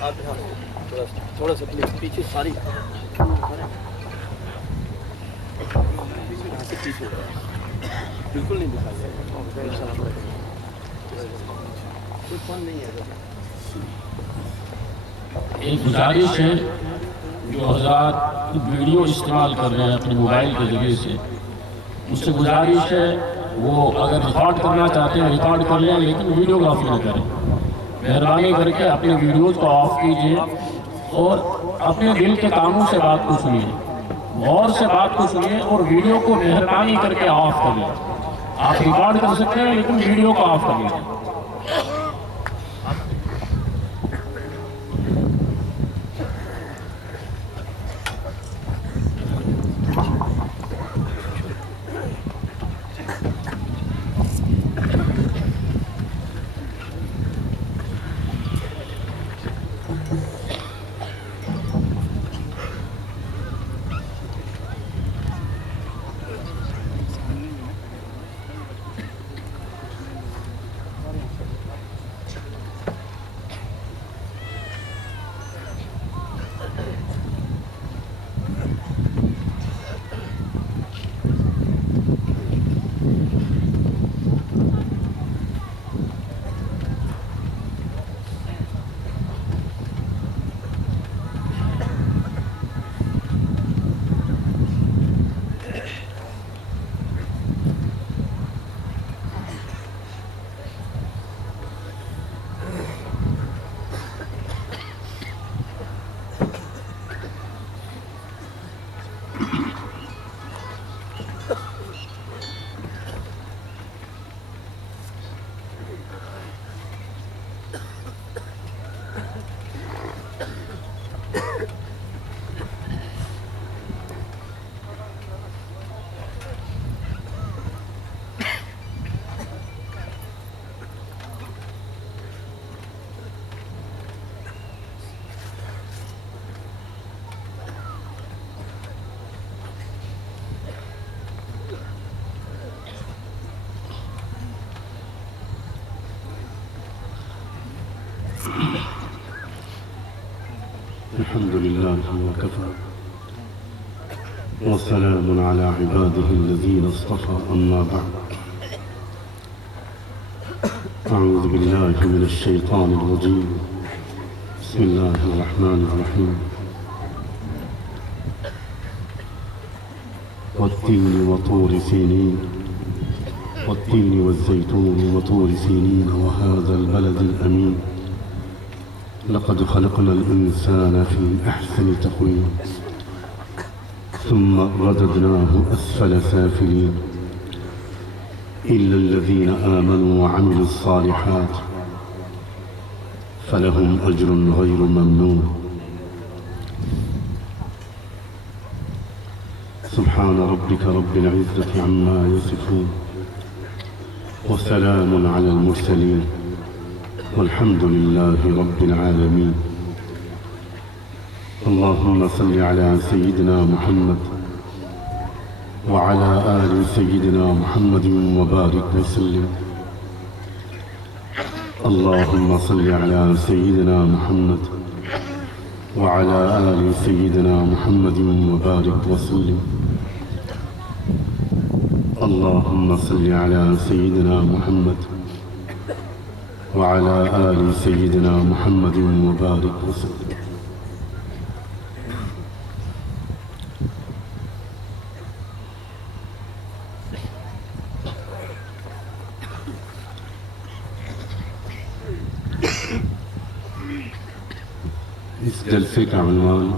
تھوڑا سا پلیز پیچھے ساری بالکل نہیں دکھائی کوئی فن نہیں ہے. ایک گزارش ہے جو حضرات ویڈیو استعمال کر رہے ہیں اپنے موبائل کے ذریعے سے، اس سے گزارش ہے وہ اگر ریکارڈ کرنا چاہتے ہیں ریکارڈ کر لیں، لیکن ویڈیوگرافی نہ کریں. مہربانی کر کے اپنے ویڈیوز کو آف کیجئے اور اپنے دل کے کانوں سے بات کو سنیے، غور سے بات کو سنیے اور ویڈیو کو مہربانی کر کے آف کر لیں. آپ ریکارڈ کر سکتے ہیں لیکن ویڈیو کو آف کر لیجیے. الحمد لله وكفى وسلام على عباده الذين اصطفى. أما بعد، أعوذ بالله من الشيطان الرجيم. بسم الله الرحمن الرحيم. والتين وطور سينين والتين والزيتون وطور سينين وهذا البلد الأمين لقد خلقنا الإنسان في أحسن تقويم ثم رددناه أسفل سافلين إلا الذين آمنوا وعملوا الصالحات فلهم أجر غير ممنون. سبحان ربك رب العزة عما يصفون وسلام على المرسلين والحمد لله رب العالمين. اللهم صل على سيدنا محمد وعلى آل سيدنا محمد وبارك وسلم. اللهم صل على سيدنا محمد وعلى آل سيدنا محمد وبارك وسلم. اللهم صل على سيدنا محمد وعلى آل سيدنا محمد وبارك وسلم. اس جلسے کا عنوان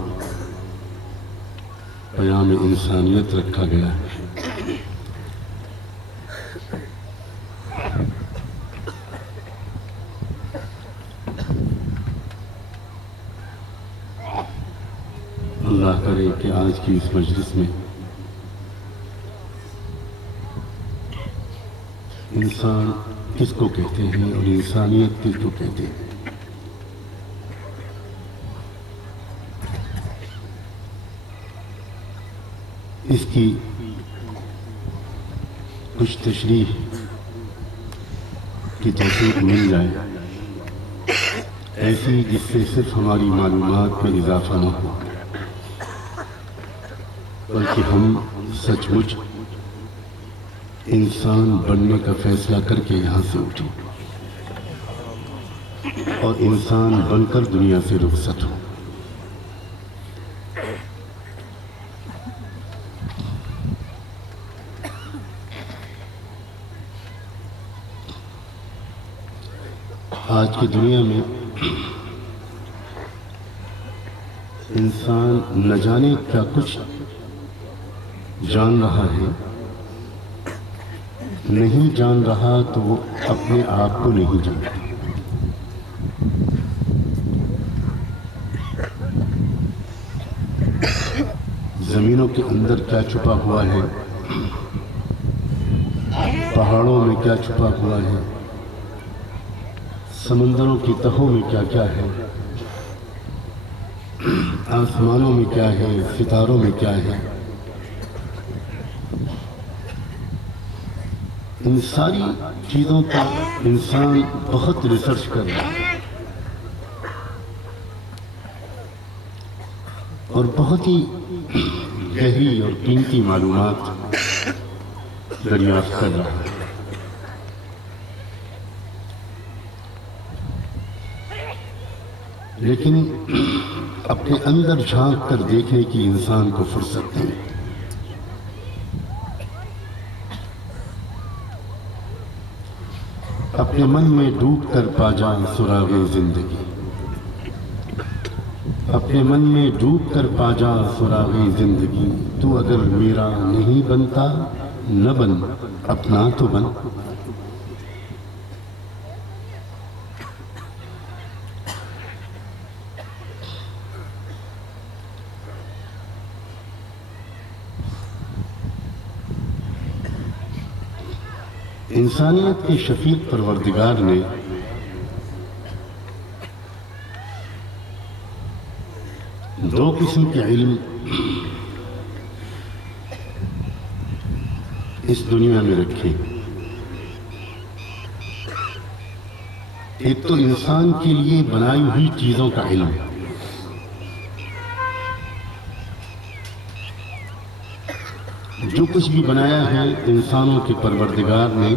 پیام انسانیت رکھا گیا ہے. اللہ کرے کہ آج کی اس مجلس میں انسان کس کو کہتے ہیں اور انسانیت کس کو کہتے ہیں، اس کی کچھ تشریح کی توفیق مل جائے ایسی جس سے صرف ہماری معلومات میں اضافہ نہ ہو، بلکہ ہم سچ مچ انسان بننے کا فیصلہ کر کے یہاں سے اٹھیں اور انسان بن کر دنیا سے رخصت ہو۔ آج کی دنیا میں انسان نہ جانے کیا کچھ جان رہا ہے، نہیں جان رہا تو وہ اپنے آپ کو نہیں جانتا۔ زمینوں کے اندر کیا چھپا ہوا ہے، پہاڑوں میں کیا چھپا ہوا ہے، سمندروں کی تہوں میں کیا کیا ہے، آسمانوں میں کیا ہے، ستاروں میں کیا ہے، ان ساری چیزوں پر انسان بہت ریسرچ کر رہا ہے اور بہت ہی گہری اور قیمتی معلومات دریافت کر رہا ہے۔ لیکن اپنے اندر جھانک کر دیکھنے کی انسان کو فرصت نہیں۔ اپنے من میں ڈوب کر پا جا سراغ زندگی، اپنے من میں ڈوب کر پا جا سراغ زندگی، تو اگر میرا نہیں بنتا نہ بن، اپنا تو بن۔ انسانیت کے شفیق پروردگار نے دو قسم کے علم اس دنیا میں رکھے۔ ایک تو انسان کے لیے بنائی ہوئی چیزوں کا علم، جو کچھ بھی بنایا ہے انسانوں کے پروردگار نے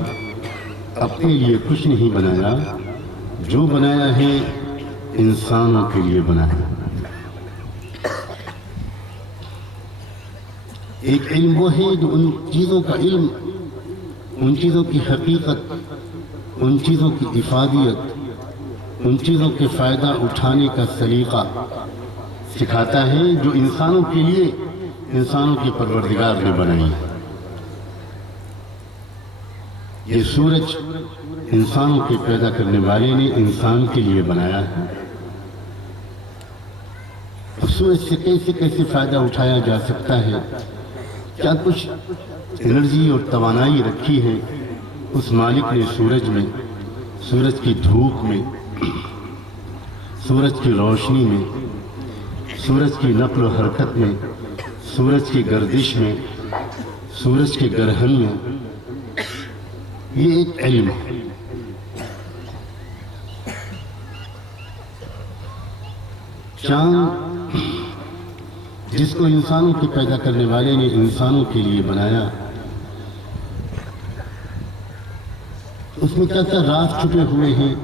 اپنے لیے کچھ نہیں بنایا، جو بنایا ہے انسانوں کے لیے بنایا۔ ایک علم وہ ہے جو ان چیزوں کا علم، ان چیزوں کی حقیقت، ان چیزوں کی افادیت، ان چیزوں کے فائدہ اٹھانے کا سلیقہ سکھاتا ہے جو انسانوں کے لیے انسانوں کے پروردگار نے بنائی۔ یہ سورج انسانوں کے پیدا کرنے والے نے انسان کے لیے بنایا ہے۔ سورج سے کیسے کیسے فائدہ اٹھایا جا سکتا ہے، کیا کچھ انرجی اور توانائی رکھی ہے اس مالک نے سورج میں، سورج کی دھوپ میں، سورج کی روشنی میں، سورج کی نقل و حرکت میں، سورج کی گردش میں، سورج کے گرہن میں۔ یہ ایک علم ہے۔ چاند جس کو انسانوں کے پیدا کرنے والے نے انسانوں کے لیے بنایا، اس میں کیا کیا راز چھپے ہوئے ہیں،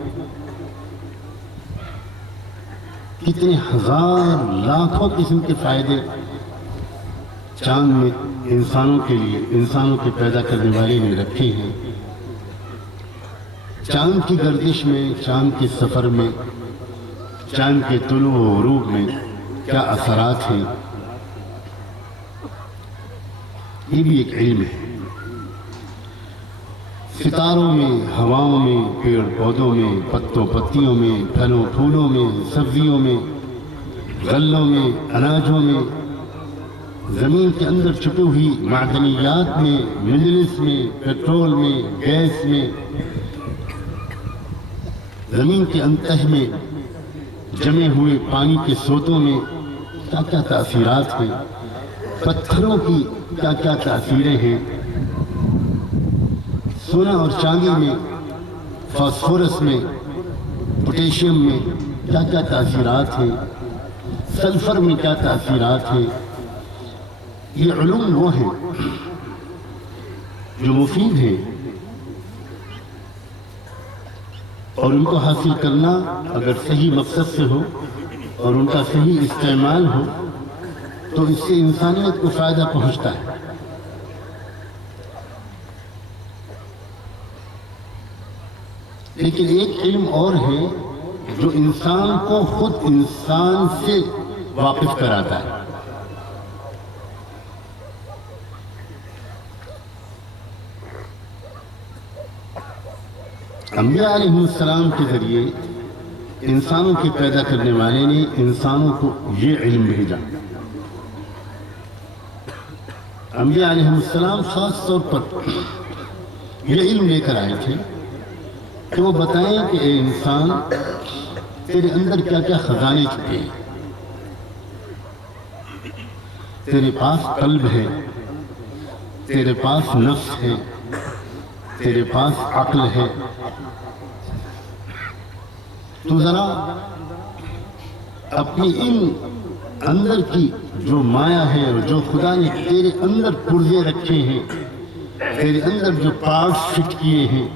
کتنے ہزار لاکھوں قسم کے فائدے چاند میں انسانوں کے لیے، انسانوں کے پیدا کرنے والے نے رکھے ہیں۔ چاند کی گردش میں، چاند کے سفر میں، چاند کے طلوع و غروب میں کیا اثرات ہیں، یہ بھی ایک علم ہے۔ ستاروں میں، ہواؤں میں، پیڑ پودوں میں، پتوں پتیوں میں، پھلوں پھولوں میں، سبزیوں میں، غلوں میں، اناجوں میں، زمین کے اندر چھپی ہوئی معدنیات میں، منرلز میں، پیٹرول میں، گیس میں، زمین کے انتہہ میں جمے ہوئے پانی کے سوتوں میں کیا کیا تاثیرات ہیں، پتھروں کی کیا کیا تاثیریں ہیں، سونا اور چاندی میں، فاسفورس میں، پوٹیشیم میں، کیا کیا تاثیرات ہیں، سلفر میں کیا تاثیرات ہیں. یہ علوم وہ ہیں جو مفید ہیں، اور ان کو حاصل کرنا اگر صحیح مقصد سے ہو اور ان کا صحیح استعمال ہو تو اس سے انسانیت کو فائدہ پہنچتا ہے. لیکن ایک علم اور ہے جو انسان کو خود انسان سے واقف کراتا ہے. انبیاء علیہ السلام کے ذریعے انسانوں کے پیدا کرنے والے نے انسانوں کو یہ علم بھیجا. انبیاء علیہ السلام خاص طور پر یہ علم لے کر آئے تھے کہ وہ بتائیں کہ اے انسان، تیرے اندر کیا کیا خزانے چھپے ہیں. تیرے پاس قلب ہے، تیرے پاس نفس ہے، تیرے پاس عقل ہے. تو ذرا اپنی ان اندر کی جو مایا ہے اور جو خدا نے تیرے اندر پرزے رکھے ہیں، تیرے اندر جو پارٹس فٹ کیے ہیں،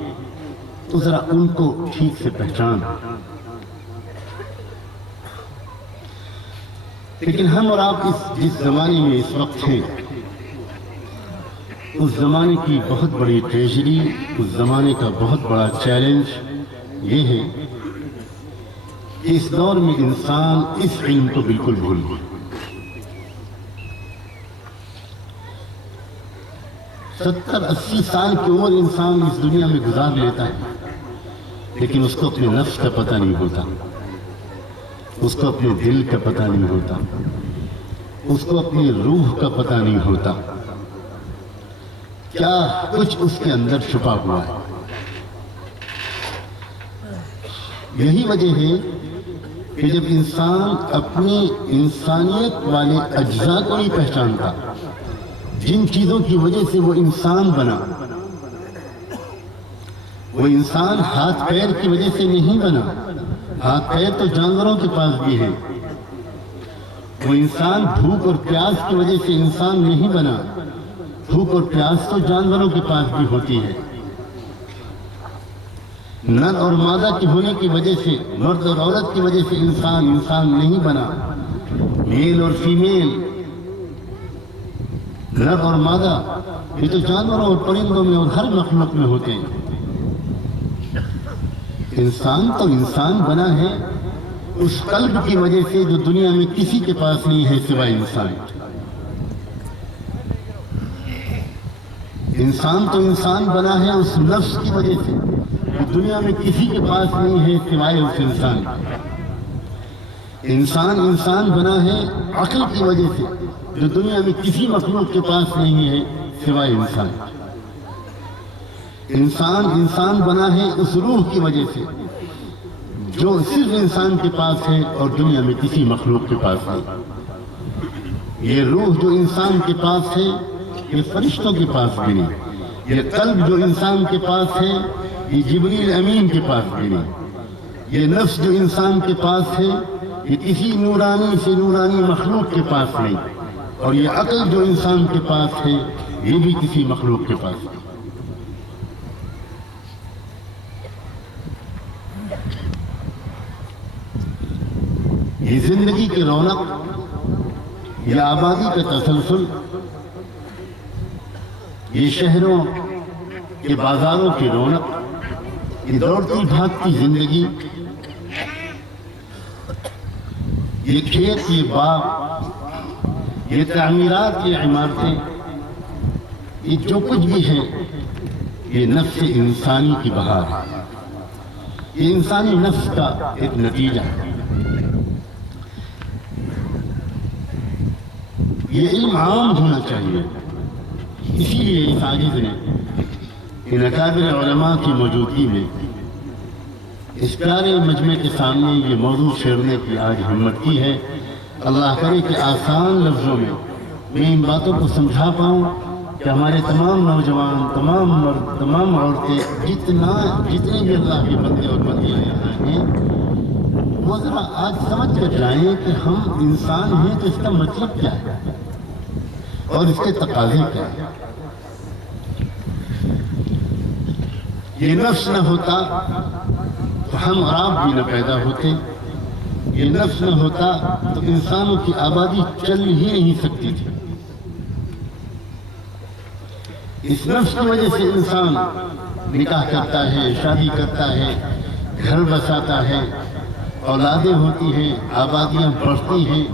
تو ذرا ان کو ٹھیک سے پہچان. لیکن ہم اور آپ جس زمانے میں اس وقت ہیں، اس زمانے کی بہت بڑی ٹریجری، اس زمانے کا بہت بڑا چیلنج یہ ہے کہ اس دور میں انسان اس علم کو بالکل بھول گیا. 70-80 سال کی عمر انسان اس دنیا میں گزار لیتا ہے، لیکن اس کو اپنے نفس کا پتہ نہیں ہوتا، اس کو اپنے دل کا پتہ نہیں ہوتا، اس کو اپنی روح کا پتہ نہیں ہوتا کیا کچھ اس کے اندر چھپا ہوا ہے. یہی وجہ ہے کہ جب انسان اپنی انسانیت والے اجزاء کو نہیں پہچانتا، جن چیزوں کی وجہ سے وہ انسان بنا، وہ انسان ہاتھ پیر کی وجہ سے نہیں بنا. ہاتھ پیر تو جانوروں کے پاس بھی ہے. وہ انسان بھوک اور پیاس کی وجہ سے انسان نہیں بنا. بھوک اور پیاس تو جانوروں کے پاس بھی ہوتی ہے. نر اور مادہ کی ہونے کی وجہ سے، مرد اور عورت کی وجہ سے انسان نہیں بنا. میل اور فیمیل، نر اور مادہ، یہ تو جانوروں اور پرندوں میں اور ہر مخلوق میں ہوتے ہیں. انسان تو انسان بنا ہے اس قلب کی وجہ سے جو دنیا میں کسی کے پاس نہیں ہے سوائے انسان. انسان تو انسان بنا ہے اس نفس کی وجہ سے جو دنیا میں کسی کے پاس نہیں ہے سوائے اس انسان. انسان بنا ہے عقل کی وجہ سے جو دنیا میں کسی مخلوق کے پاس نہیں ہے سوائے انسان. انسان بنا ہے اس روح کی وجہ سے جو صرف انسان کے پاس ہے اور دنیا میں کسی مخلوق کے پاس نہیں. یہ روح جو انسان کے پاس ہے یہ فرشتوں کے پاس بھی نہیں. یہ قلب جو انسان کے پاس ہے یہ جبریل امین کے پاس بھی نہیں. یہ نفس جو انسان کے پاس ہے یہ کسی نورانی سے نورانی مخلوق کے پاس نہیں. اور یہ عقل جو انسان کے پاس ہے یہ بھی کسی مخلوق کے پاس نہیں. یہ زندگی کی رونق، یہ آبادی کا تسلسل، یہ شہروں کے بازاروں کی رونق، یہ دوڑتی بھاگتی زندگی، یہ کھیت، یہ باغ، یہ تعمیرات، یہ عمارتیں، یہ جو کچھ بھی ہے یہ نفس انسانی کی بہار ہے. یہ انسانی نفس کا ایک نتیجہ ہے. یہ علم عام ہونا چاہیے. اسی لیے اس عاجز نے ان اکابر علماء کی موجودگی میں اس پیارے مجمع کے سامنے یہ موضوع چھیڑنے کی آج ہمت کی ہے. اللہ کرے کہ آسان لفظوں میں ان باتوں کو سمجھا پاؤں کہ ہمارے تمام نوجوان، تمام مرد، تمام عورتیں، جتنے بھی اللہ کے بندے اور بندیاں یہاں ہیں، وہ ذرا آج سمجھ کر جائیں کہ ہم انسان ہیں تو اس کا مطلب کیا ہے اور اس کے تقاضے کیا ہے۔ یہ نفس نہ ہوتا تو ہم اور آپ بھی نہ پیدا ہوتے، یہ نفس نہ ہوتا تو انسانوں کی آبادی چل ہی نہیں سکتی تھی۔ اس نفس کی وجہ سے انسان نکاح کرتا ہے، شادی کرتا ہے، گھر بساتا ہے، اولادیں ہوتی ہیں، آبادیاں بڑھتی ہیں۔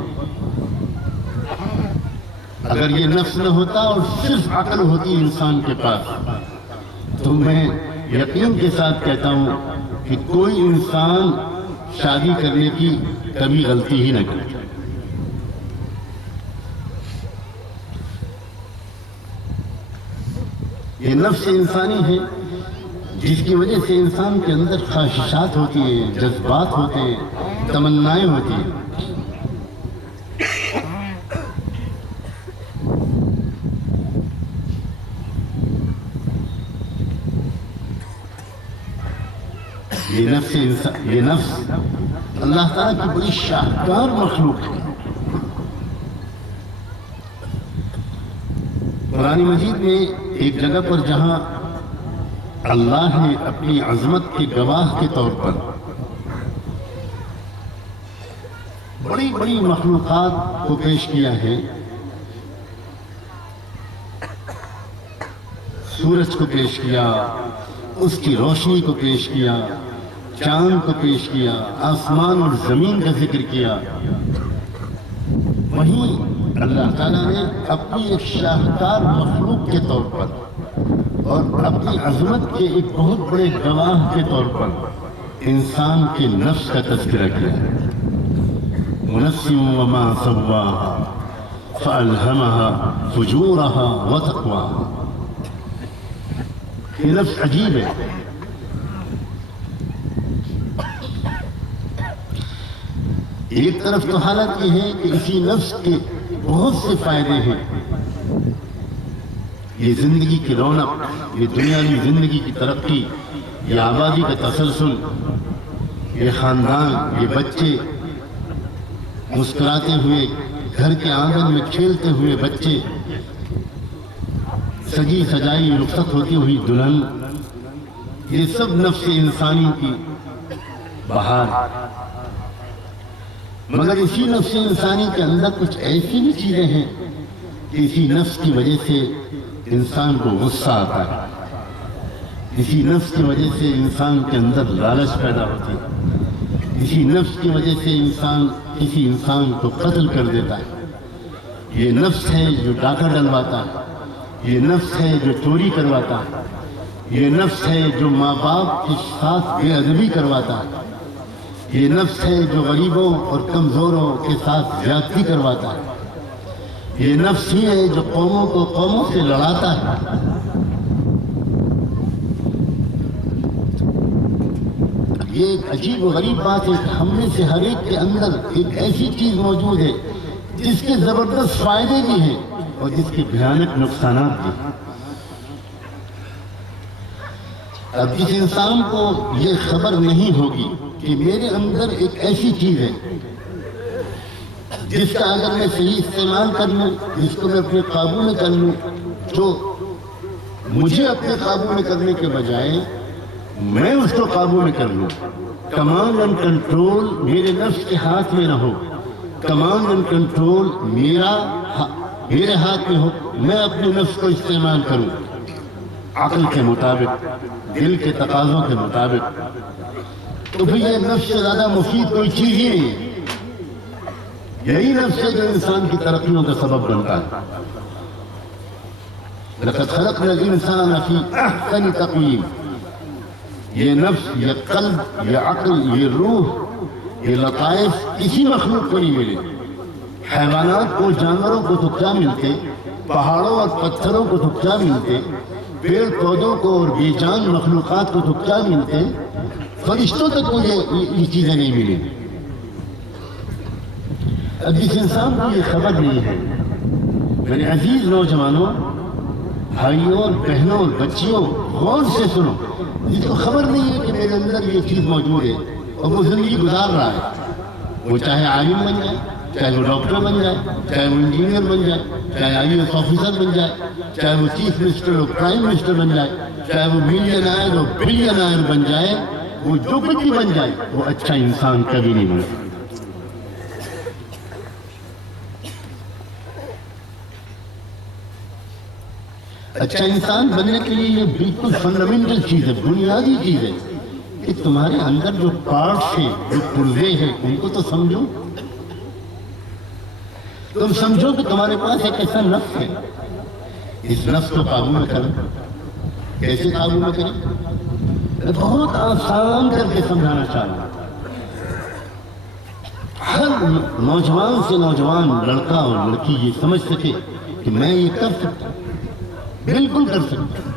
اگر یہ نفس نہ ہوتا اور صرف عقل ہوتی انسان کے پاس تو میں یقین کے ساتھ کہتا ہوں کہ کوئی انسان شادی کرنے کی کبھی غلطی ہی نہ کرتا۔ یہ نفس انسانی ہے جس کی وجہ سے انسان کے اندر خواہشات ہوتی ہیں، جذبات ہوتے ہیں، تمنائیں ہوتی ہیں۔ یہ نفس اللہ تعالیٰ کی بڑی شاہکار مخلوق ہے۔ قرآن مجید میں ایک جگہ پر جہاں اللہ نے اپنی عظمت کے گواہ کے طور پر بڑی بڑی مخلوقات کو پیش کیا ہے، سورج کو پیش کیا، اس کی روشنی کو پیش کیا، چاند کو پیش کیا، آسمان اور زمین کا ذکر کیا، وہیں اللہ تعالیٰ نے اپنی ایک شاہکار مخلوق کے طور پر اور اپنی عظمت کے ایک بہت بڑے گواہ کے طور پر انسان کے نفس کا تذکرہ کیا ہے۔ وَنَفْسٍ وَمَا سَوَّاهَا فَأَلْهَمَهَا فُجُورَهَا وَتَقْوَاهَا۔ یہ نفس عجیب ہے۔ ایک طرف تو حالت یہ ہے کہ اسی نفس کے بہت سے فائدے ہیں، یہ زندگی کی رونق، یہ دنیاوی زندگی کی ترقی، یہ آبادی کا تسلسل، یہ خاندان، یہ بچے مسکراتے ہوئے گھر کے آنگن میں کھیلتے ہوئے بچے، سجی سجائی رخصت ہوتی ہوئی دلہن، یہ سب نفس انسانی کی بہار۔ مگر اسی نفس انسانی کے اندر کچھ ایسی بھی چیزیں ہیں کہ اسی نفس کی وجہ سے انسان کو غصہ آتا ہے، اسی نفس کی وجہ سے انسان کے اندر لالچ پیدا ہوتی ہے، اسی نفس کی وجہ سے انسان کسی انسان کو قتل کر دیتا ہے۔ یہ نفس ہے جو ڈاکہ ڈلواتا ہے، یہ نفس ہے جو چوری کرواتا ہے، یہ نفس ہے جو ماں باپ کے ساتھ بے ادبی کرواتا ہے، یہ نفس ہے جو غریبوں اور کمزوروں کے ساتھ زیادتی کرواتا ہے، یہ نفس ہی ہے جو قوموں کو قوموں سے لڑاتا ہے۔ یہ ایک عجیب و غریب بات ہے کہ ہم میں سے ہر ایک کے اندر ایک ایسی چیز موجود ہے جس کے زبردست فائدے بھی ہیں اور جس کے بھیانک نقصانات بھی ہیں۔ اب جس انسان کو یہ خبر نہیں ہوگی کہ میرے اندر ایک ایسی چیز ہے جس کا اگر میں صحیح استعمال کر لوں، جس کو میں اپنے قابو میں کر لوں، جو مجھے اپنے قابو میں کرنے کے بجائے میں اس کو قابو میں کر لوں، کمانڈ اینڈ کنٹرول میرے نفس کے ہاتھ میں نہ ہو، کمانڈ اینڈ کنٹرول میرے ہاتھ میں ہو، میں اپنے نفس کو استعمال کروں عقل کے مطابق، دل کے تقاضوں کے مطابق، تو پھر یہ نفس سے زیادہ مفید کوئی چیز ہی نہیں ہے۔ یہی نفس ہے جو انسان کی ترقیوں کا سبب بنتا ہے۔ لَقَدْ خَلَقْنَا الْإِنسَانَ فِي أَحْسَنِ تَقْوِيمٍ۔ یہ نفس، یہ قلب، یہ عقل، یہ روح، یہ لطائف کسی مخلوق کو نہیں ملے۔ حیوانات کو، جانوروں کو تو کیا ملتے، پہاڑوں اور پتھروں کو تو کیا ملتے، پیڑ پودوں کو اور بے جان مخلوقات کو تو کیا ملتے، فرشتوں تک کو یہ چیزیں نہیں ملی۔ اب جس انسان کو یہ خبر نہیں ہے، میرے عزیز نوجوانوں، بھائیوں اور بہنوں اور بچیوں، غور سے سنو، جس کو خبر نہیں ہے کہ میرے اندر یہ چیز موجود ہے اور وہ زندگی گزار رہا ہے، وہ چاہے عالم بن جائے، چاہے وہ ڈاکٹر بن جائے، چاہے وہ انجینئر بن جائے، چاہے IAS آفیسر بن جائے، چاہے وہ چیف منسٹر اور پرائم منسٹر بن جائے، چاہے وہ ملینائر اور بلینائر بن جائے، وہ جو کچھ بھی بن جائے، وہ اچھا انسان کبھی نہیں بن سکتا۔ اچھا انسان بننے کے لیے یہ بالکل فنڈامنٹل چیز ہے، بنیادی چیز ہے کہ تمہارے اندر جو پارٹس ہیں، جو پرزے ہیں، ان کو تو سمجھو۔ تم سمجھو کہ تمہارے پاس ایک ایسا نفس ہے، اس نفس کو قابو میں کرو۔ کیسے قابو میں کریں؟ میں بہت آسان کر کے سمجھانا چاہ رہا ہوں۔ ہر نوجوان سے نوجوان لڑکا اور لڑکی یہ سمجھ سکے کہ میں یہ کر سکتا ہوں، بالکل کر سکتا ہوں۔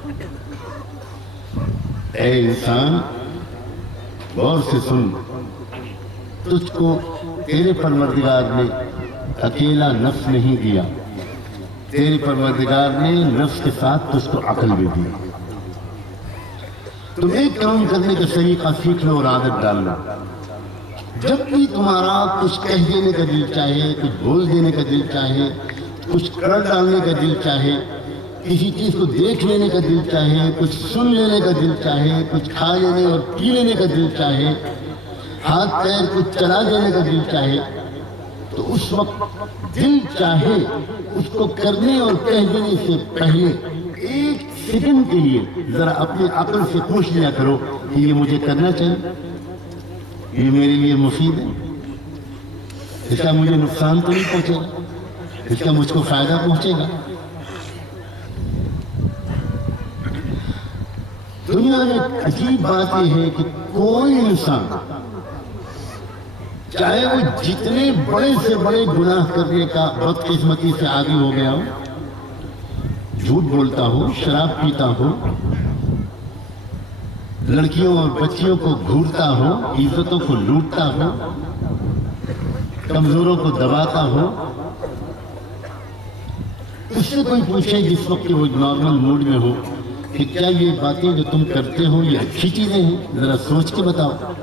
اے انسان، غور سے سن، تجھ کو تیرے پروردگار نے اکیلا نفس نہیں دیا، تیرے پروردگار نے نفس کے ساتھ تجھ کو عقل بھی دی۔ تم ایک کام کرنے کا طریقہ سیکھ لو اور عادت ڈال لو۔ جب بھی تمہارا کچھ کہہ دینے کا دل چاہے، کچھ بول دینے کا دل چاہے، کچھ کر ڈالنے کا دل چاہے، کسی چیز کو دیکھ لینے کا دل چاہے، کچھ سن لینے کا دل چاہے، کچھ کھا لینے اور پی لینے کا دل چاہے، ہاتھ پیر کچھ چلا دینے کا دل چاہے، تو اس وقت دل چاہے اس کو کرنے اور کہہ دینے سے پہلے ایک سیکنڈ کے لیے ذرا اپنے عقل سے پوچھ لیا کرو کہ یہ مجھے کرنا چاہیے، یہ میرے لیے مفید ہے، اس کا مجھے نقصان تو نہیں پہنچے گا، اس کا مجھ کو فائدہ پہنچے گا۔ دنیا میں عجیب بات یہ ہے کہ کوئی انسان چاہے وہ جتنے بڑے سے بڑے گناہ کرنے کا بدقسمتی سے عادی ہو گیا ہو، جھوٹ بولتا ہو، شراب پیتا ہو، لڑکیوں اور بچیوں کو گھورتا ہو، عزتوں کو لوٹتا ہو، کمزوروں کو دباتا ہو، اس سے کوئی پوچھے جس وقت وہ نارمل موڈ میں ہو کہ کیا یہ باتیں جو تم کرتے ہو یہ اچھی چیزیں ہیں، ذرا سوچ کے بتاؤ،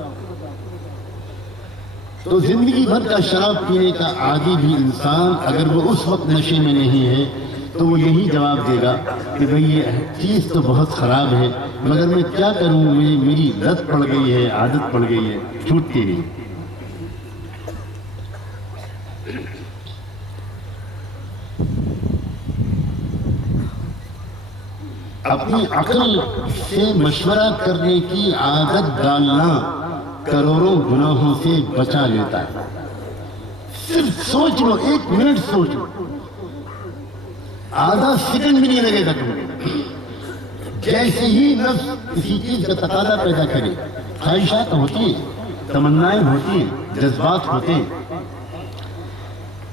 تو زندگی بھر کا شراب پینے کا عادی بھی انسان اگر وہ اس وقت نشے میں نہیں ہے تو وہ یہی جواب دے گا کہ بھئی یہ چیز تو بہت خراب ہے، مگر میں کیا کروں، میری لت پڑ گئی ہے، عادت پڑ گئی ہے، چھوٹتی نہیں۔ اپنی عقل سے مشورہ کرنے کی عادت ڈالنا کروڑوں گناہوں سے بچا لیتا ہے۔ صرف سوچ لو، ایک منٹ سوچ لو، آدھا سیکنڈ بھی نہیں لگے گا تمہیں۔ جیسے ہی نفس کسی چیز کا تقاضا پیدا کرے، خواہشات ہوتی ہیں، تمنائیں ہوتی ہیں، جذبات ہوتے ہیں،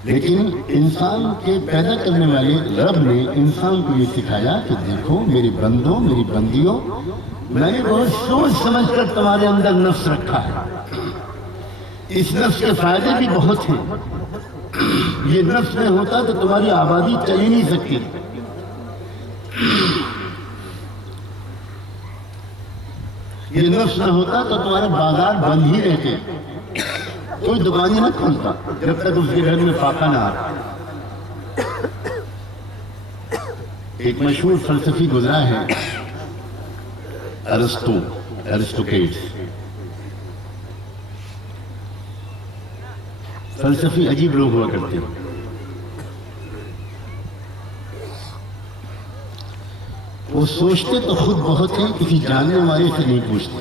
لیکن انسان کے پیدا کرنے والے رب نے انسان کو یہ سکھایا کہ دیکھو میرے بندوں، میری بندیوں، میں نے بہت سوچ سمجھ کر تمہارے اندر نفس رکھا ہے، اس نفس کے فائدے بھی بہت ہیں، یہ نفس میں ہوتا تو تمہاری آبادی چل ہی نہیں سکتی، یہ نفس نہ ہوتا تو تمہارے بازار بند ہی رہتے، کوئی دکان ہی نہ کھولتا جب تک اس کے گھر میں فاقہ نہ آتا۔ ایک مشہور فلسفی گزرا ہے ارسطوکریٹس، فلسفی عجیب لوگ ہوا کرتے ہیں، وہ سوچتے تو خود بہت ہیں، کسی جاننے والے سے نہیں پوچھتے،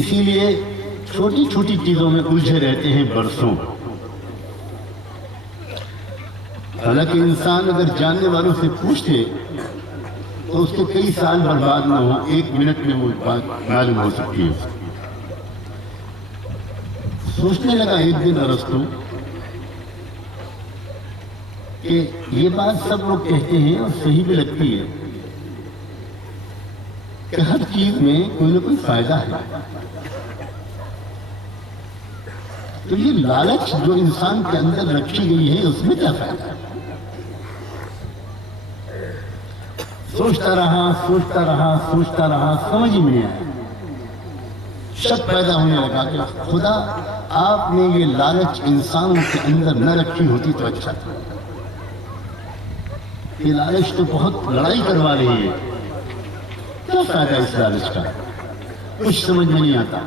اسی لیے چھوٹی چھوٹی چیزوں میں الجھے رہتے ہیں برسوں۔ حالانکہ انسان اگر جاننے والوں سے پوچھتے تو اس کے کئی سال برباد نہ ہو، ایک منٹ میں وہ بات معلوم ہو سکتی ہے۔ سوچنے لگا ایک دن ارسطو کہ یہ بات سب لوگ کہتے ہیں اور صحیح بھی لگتی ہے کہ ہر چیز میں کوئی نہ کوئی فائدہ ہے، تو یہ لالچ جو انسان کے اندر رکھی گئی ہے اس میں کیا فائدہ ہے؟ سوچتا رہا سمجھ ہی نہیں آیا، شک پیدا ہونے لگا کہ خدا آپ نے یہ لالچ انسانوں کے اندر نہ رکھی ہوتی تو اچھا تھا. یہ لالچ تو بہت لڑائی کروا رہی ہے. کیا فائدہ اس لالچ کا؟ کچھ سمجھ میں نہیں آتا.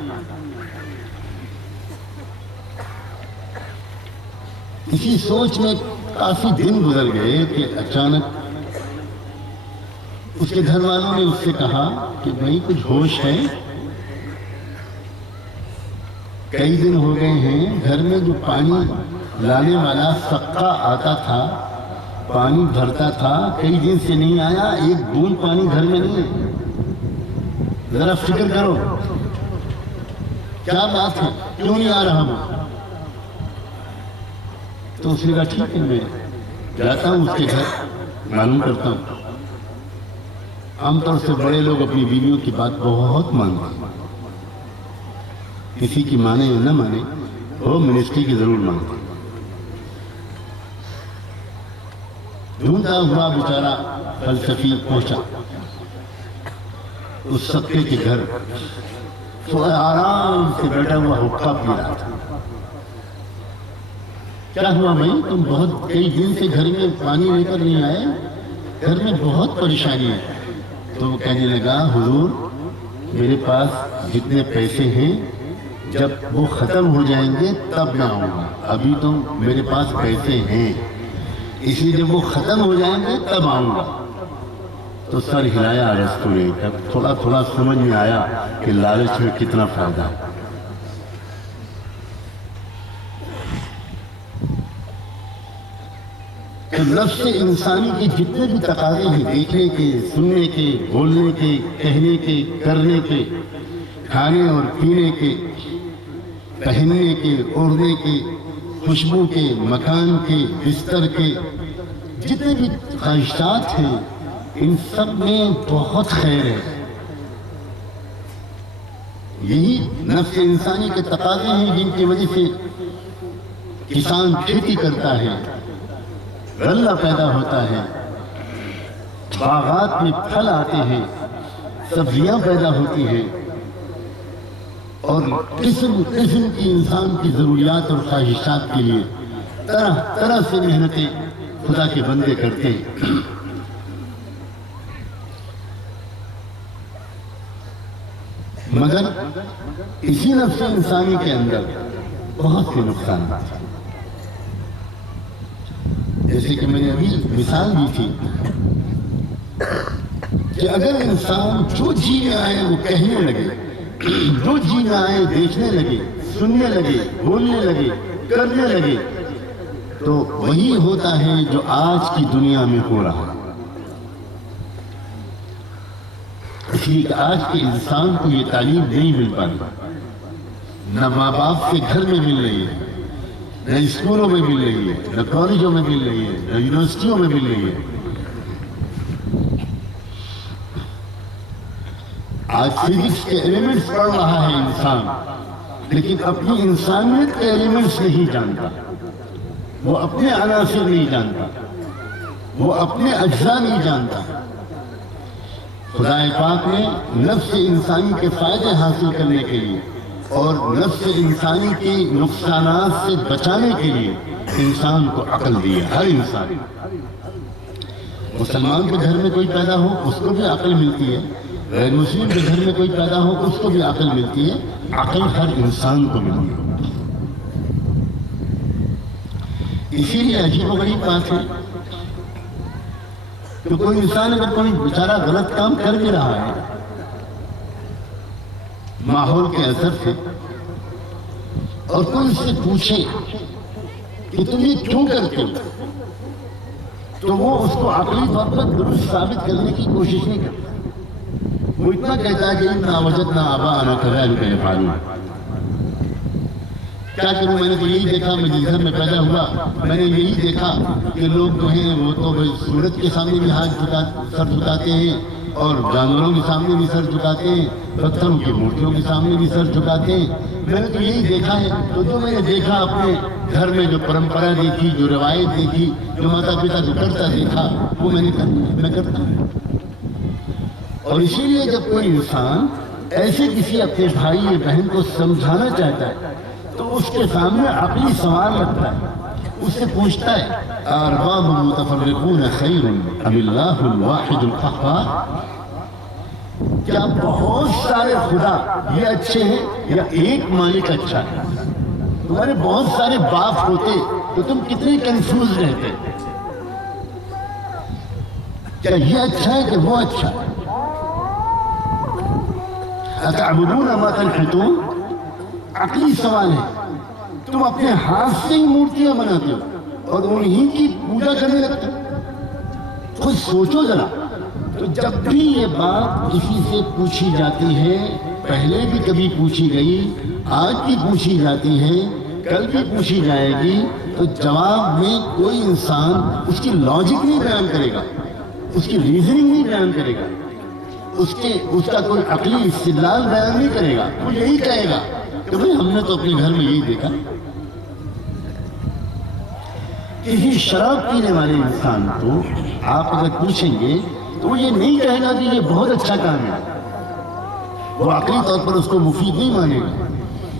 اسی سوچ میں کافی دن گزر گئے کہ اچانک اس کے گھر والوں نے اس سے کہا کہ بھائی کچھ ہوش ہے؟ کئی دن ہو گئے ہیں گھر میں جو پانی لانے والا سقا آتا تھا، پانی بھرتا تھا، کئی دن سے نہیں آیا، ایک بوند پانی گھر میں نہیں ہے. ذرا فکر کرو کیا بات ہے، کیوں نہیں آ رہا ہوں؟ تو اس نے کہا ٹھیک ہے، میں جاتا ہوں اس کے گھر، معلوم کرتا ہوں. عام طور سے بڑے لوگ اپنی بیویوں کی بات بہت مانتے ہیں. کسی کی مانے یا نہ مانے، وہ منسٹری کی ضرور مانتے. ڈھونڈتا ہوا بیچارہ فلسفی پہنچا اس سقے کے گھر. تو آرام سے بیٹھا ہوا حقہ پی رہا تھا. کیا ہوا بھائی، تم بہت کئی دن سے گھر میں پانی لے کر نہیں آئے، گھر میں بہت پریشانی ہے. تو وہ کہنے لگا حضور میرے پاس جتنے پیسے ہیں جب وہ ختم ہو جائیں گے تب میں آؤں گا، ابھی تو میرے پاس پیسے ہیں، اس لیے جب وہ ختم ہو جائیں گے تب آؤں گا. تو سر ہلایا ارسطو نے. تھوڑا تھوڑا سمجھ میں آیا کہ لالچ میں کتنا فائدہ ہے. تو نفس انسانی کے جتنے بھی تقاضے ہیں، دیکھنے کے، سننے کے، بولنے کے، کہنے کے، کرنے کے، کھانے اور پینے کے، پہننے کے، اوڑھنے کے، خوشبو کے، مکان کے، بستر کے، جتنے بھی خواہشات ہیں ان سب میں بہت خیر ہے. یہی نفس انسانی کے تقاضے ہیں جن کی وجہ سے کسان کھیتی کرتا ہے، غلہ پیدا ہوتا ہے، باغات میں پھل آتے ہیں، سبزیاں پیدا ہوتی ہیں، اور قسم قسم کی انسان کی ضروریات اور خواہشات کے لیے طرح طرح سے محنتیں خدا کے بندے کرتے ہیں. مگر اسی نفس انسانی کے اندر بہت سے نقصانات ہیں. جیسے کہ میں نے ابھی مثال دی تھی کہ اگر انسان جو جی میں آئے وہ کہنے لگے، جو جی میں آئے دیکھنے لگے، سننے لگے، بولنے لگے، کرنے لگے، تو وہی ہوتا ہے جو آج کی دنیا میں ہو رہا ہے. اس لیے کہ آج کے انسان کو یہ تعلیم نہیں مل پا رہی، نہ ماں باپ کے گھر میں مل رہی ہے، نہ اسکولوں میں مل رہی ہے، نہ کالجوں میں مل رہی ہے، نہ یونیورسٹیوں میں مل رہی ہے. آج فزکس کے ایلیمنٹس پڑھ رہا ہے انسان، لیکن اپنی انسانیت کے ایلیمنٹس نہیں جانتا، وہ اپنے عناصر نہیں جانتا، وہ اپنے اجزاء نہیں جانتا. خدا پاک نے نفس انسانی کے فائدے حاصل کرنے کے لیے اور نفس انسانی کے نقصانات سے بچانے کے لیے انسان کو عقل دی ہے. ہر انسان، مسلمان کے گھر میں کوئی پیدا ہو اس کو بھی عقل ملتی ہے، غیر مسلم کے گھر میں کوئی پیدا ہو اس کو بھی عقل ملتی ہے. عقل ہر انسان کو ملتی ہے. اسی لیے عجیب و غریب بات ہے کہ کوئی انسان اگر کوئی بیچارہ غلط کام کر بھی رہا ہے ماحول کے اثر سے، اور کوئی اس سے پوچھے کہ تم یہ کیوں کرتے ہو، تو وہ اس کو عقلی طور پر درست ثابت کرنے کی کوشش نہیں کرتا. وہ اتنا کہتا ہے کہ اِنَّا وَجَدْنَا آبَاءَنَا كَذَلِكَ يَفْعَلُونَ. کیا کروں، میں نے تو یہی دیکھا، میں جس گھر میں پیدا ہوا میں نے یہی دیکھا کہ لوگ جو ہیں وہ تو سورج کے سامنے بھی سر جھکاتے ہیں، اور جانوروں کے سامنے بھی سر جھکاتے ہیں، پتھروں کی مورتیوں کے سامنے بھی سر جھکاتے ہیں. میں نے تو یہی دیکھا ہے. تو جو میں نے دیکھا اپنے گھر میں، جو پرمپرا دیکھی، جو روایت دیکھی، جو ماتا پتا کو کرتا دیکھا، وہ میں کرتا ہوں. اور اسی لیے جب کوئی انسان ایسے کسی اپنے بھائی یا بہن کو سمجھانا چاہتا ہے تو اس کے سامنے عقلی سوال رکھتا ہے، اس سے پوچھتا ہے ارباب متفرقون خیر ام اللہ الواحد القہار، کیا بہت سارے خدا یہ اچھے ہیں یا ایک مالک اچھا ہے؟ تمہارے بہت سارے باپ ہوتے تو تم کتنے کنفیوز رہتے، کیا یہ اچھا ہے کہ وہ اچھا ہے؟ اتعبدون ما تنحتون، عقلی سوال ہے۔ تم اپنے ہاتھ سے ہی مورتیاں بناتے ہو اور انہی کی پوجا کرنے لگتے ہو، خود سوچو ذرا۔ تو جب بھی یہ بات کسی سے پوچھی جاتی ہے، پہلے بھی کبھی پوچھی گئی، آج بھی پوچھی جاتی ہے، کل بھی پوچھی جائے گی، تو جواب میں کوئی انسان اس کی لاجک نہیں بیان کرے گا، اس کی ریزننگ نہیں بیان کرے گا، اس کا کوئی عقلی استدلال بیان نہیں کرے گا، وہ یہی کہے گا کہ بھئی ہم نے تو اپنے گھر میں یہی دیکھا۔ کسی شراب پینے والے انسان کو آپ اگر پوچھیں گے تو وہ یہ نہیں کہے گا کہ یہ بہت اچھا کام ہے، وہ عقلی طور پر اس کو مفید نہیں مانے گا۔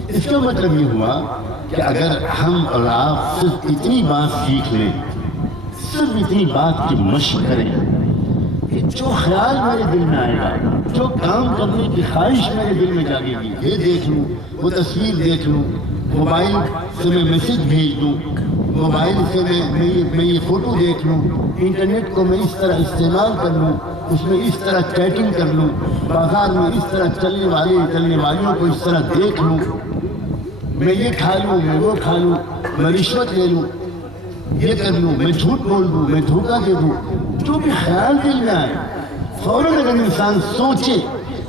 اس کا مطلب یہ ہوا کہ اگر ہم اور آپ صرف اتنی بات سیکھ لیں، صرف اتنی بات کی مشق کریں کہ جو خیال میرے دل میں آئے گا، جو کام کرنے کی خواہش میرے دل میں جاگے گی، یہ دیکھ لوں، وہ تصویر دیکھ لوں، موبائل سے میں میسج بھیج دوں، موبائل سے میں یہ فوٹو دیکھ لوں، انٹرنیٹ کو میں اس طرح استعمال کر لوں، اس میں اس طرح چیٹنگ کر لوں، بازار میں اس طرح چلنے والیوں کو اس طرح دیکھ لوں، میں یہ کھا لوں، میں وہ کھا لوں، میں رشوت لے لوں، یہ کر لوں، میں جھوٹ بول دوں، میں دھوکہ دے دوں، جو بھی خیال دل میں آئے فوراً اگر انسان سوچے،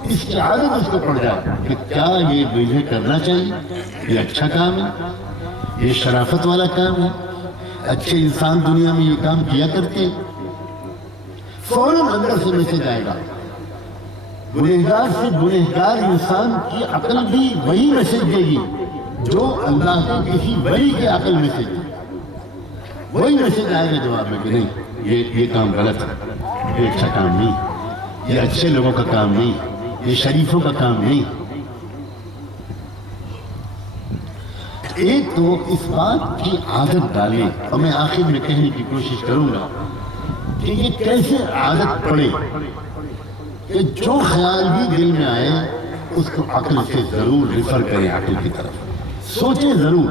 اس کی عادت اس کو پڑ جائے کہ کیا یہ مجھے کرنا چاہیے، یہ اچھا کام ہے، یہ شرافت والا کام ہے، اچھے انسان دنیا میں یہ کام کیا کرتے، فوراً اندر سے میسج آئے گا۔ گنہگار سے گنہگار انسان کی عقل بھی وہی میسج دے گی جو اللہ کے کسی ولی کے عقل میسج دے، وہی میسج آئے گا جواب میں کہ نہیں، یہ کام غلط ہے، یہ اچھا کام نہیں، یہ اچھے لوگوں کا کام نہیں، یہ شریفوں کا کام نہیں۔ ایک تو اس بات کی عادت ڈالیں، اور میں آخر میں کہنے کی کوشش کروں گا کہ یہ کیسے عادت پڑے کہ جو خیال بھی دل میں آئے اس کو عقل سے ضرور ریفر کریں، عقل کی طرف سوچیں، ضرور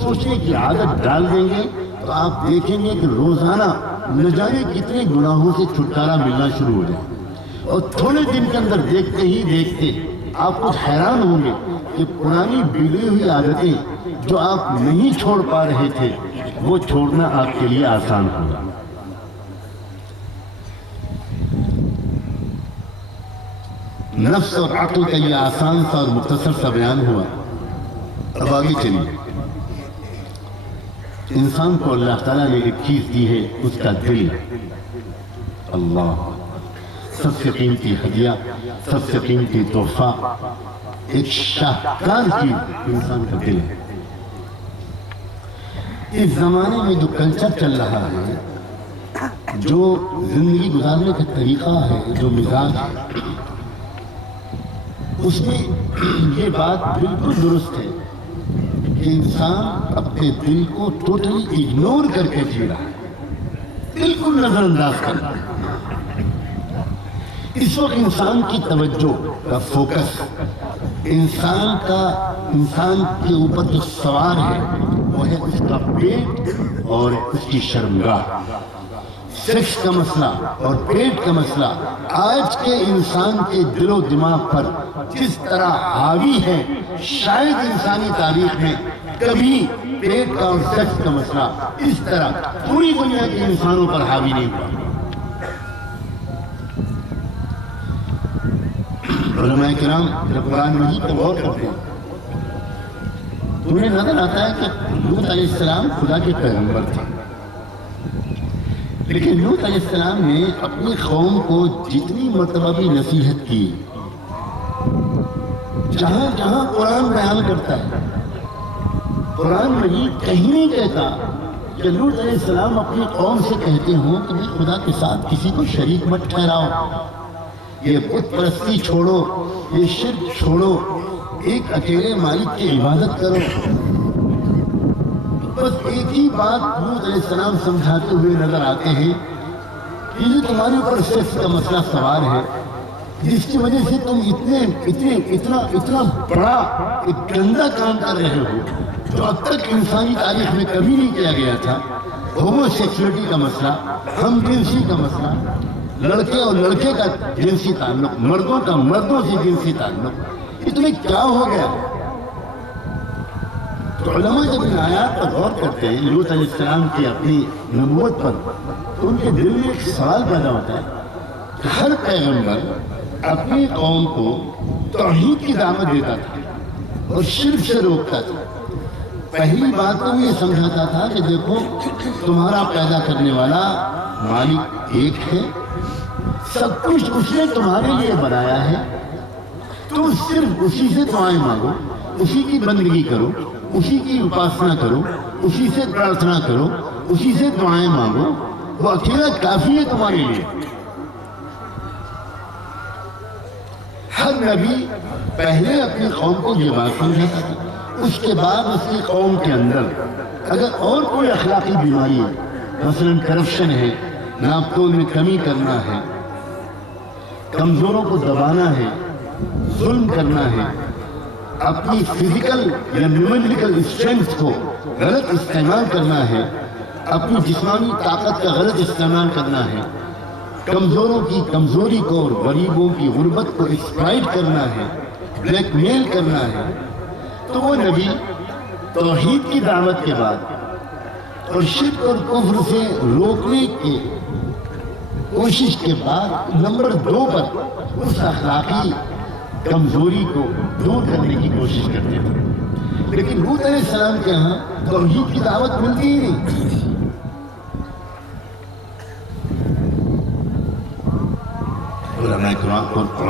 سوچنے کی عادت ڈال دیں گے تو آپ دیکھیں گے کہ روزانہ نہ جانے کتنے گناہوں سے چھٹکارا ملنا شروع ہو جائے، اور تھوڑے دن کے اندر دیکھتے ہی دیکھتے آپ کچھ حیران ہوں گے کہ پرانی بگڑی ہوئی عادتیں جو آپ نہیں چھوڑ پا رہے تھے وہ چھوڑنا آپ کے لیے آسان ہوگا۔ نفس اور عقل کا یہ آسان سا اور مختصر سا بیان ہوا، اب آگے چلیے۔ انسان کو اللہ تعالیٰ نے ایک چیز دی ہے، اس کا دل۔ اللہ، سب سے قیمتی ہدیہ، سب سے قیمتی تحفہ، ایک شاہکار چیز انسان کا دل ہے۔ اس زمانے میں جو کلچر چل رہا ہے، جو زندگی گزارنے کا طریقہ ہے، جو مزاج ہے، اس میں یہ بات بالکل درست ہے کہ انسان اپنے دل کو ٹوٹلی اگنور کر کے جی رہا ہے، بالکل نظر انداز کر رہا ہے۔ اس وقت انسان کی توجہ کا فوکس، انسان کے اوپر جو سوار ہے وہ ہے اس کا پیٹ اور اس کی شرمگاہ۔ سیکس کا مسئلہ اور پیٹ کا مسئلہ آج کے انسان کے دل و دماغ پر جس طرح حاوی ہے، شاید انسانی تاریخ میں کبھی پیٹ کا اور سیکس کا مسئلہ اس طرح پوری دنیا کے انسانوں پر حاوی نہیں ہوا۔ علماء کرام جب قرآن مجید پر غور کرتے ہیں تو انہیں نظر آتا ہے کہ لوط علیہ السلام خدا کے پیغمبر تھے، لیکن لوط علیہ السلام نے اپنی قوم کو جتنی مرتبہ بھی نصیحت کی، جہاں جہاں قرآن بیان کرتا ہے، قرآن مجید کہیں نہیں کہتا کہ لوط علیہ السلام اپنی قوم سے کہتے ہوں کہ خدا کے ساتھ کسی کو شریک مت ٹھہراؤ، یہ بت پرستی چھوڑو، یہ شرک چھوڑو، ایک اکیلے مالک کی عبادت کرو۔ بس ایک ہی بات لوط علیہ السلام سمجھاتے ہوئے نظر آتے ہیں کہ یہ تمہارے اوپر سیکس کا مسئلہ سوار ہے، جس کی وجہ سے تم اتنا بڑا ایک گندا کام کر رہے ہو جو اب تک انسانی تاریخ میں کبھی نہیں کیا گیا تھا۔ ہومو سیکسولیٹی کا مسئلہ، ہم جنسی کا مسئلہ، لڑکے اور لڑکے کا جنسی تعلق، مردوں کا مردوں سے جنسی تعلق، یہ تمہیں کیا ہو گیا؟ تو علماء جب ان آیات پر غور کرتے ہیں لوط علیہ السلام کی اپنی نبوت پر، تو ان کے دل میں ایک سوال پیدا ہوتا ہے کہ ہر پیغمبر اپنی قوم کو توحید کی دعوت دیتا تھا اور شرک سے روکتا تھا۔ پہلی بات تو یہ سمجھاتا تھا کہ دیکھو تمہارا پیدا کرنے والا مالک ایک ہے، سب کچھ اس نے تمہارے لیے بنایا ہے، تم صرف اسی سے دعائیں مانگو، اسی کی بندگی کرو، اسی کی اپاسنا کرو، اسی سے پرارتھنا کرو، اسی سے دعائیں مانگو، وہ اکیلا کافی ہے تمہارے لیے۔ ہر نبی پہلے اپنی قوم کو یہ بات سمجھاتا تھا، اس کے بعد اس کی قوم کے اندر اگر اور کوئی اخلاقی بیماری ہے، مثلا کرپشن ہے، ناپتول میں کمی کرنا ہے، کمزوروں کو دبانا ہے، ظلم کرنا ہے، اپنی فزیکل یا نیومرکل اسٹرینتھ کو غلط استعمال کرنا ہے، اپنی جسمانی طاقت کا غلط استعمال کرنا ہے، کمزوروں کی کمزوری کو اور غریبوں کی غربت کو ایکسپلائٹ کرنا ہے، بلیک میل کرنا ہے، تو وہ نبی توحید کی دعوت کے بعد اور شرک اور کفر سے روکنے کی کوشش کے بعد نمبر 2 پر اس اخلاقی کمزوری کو دور کرنے کی کوشش کرتے تھے۔ لیکن لوط علیہ السلام کے ہاں توحید کی دعوت ملتی ہی نہیں۔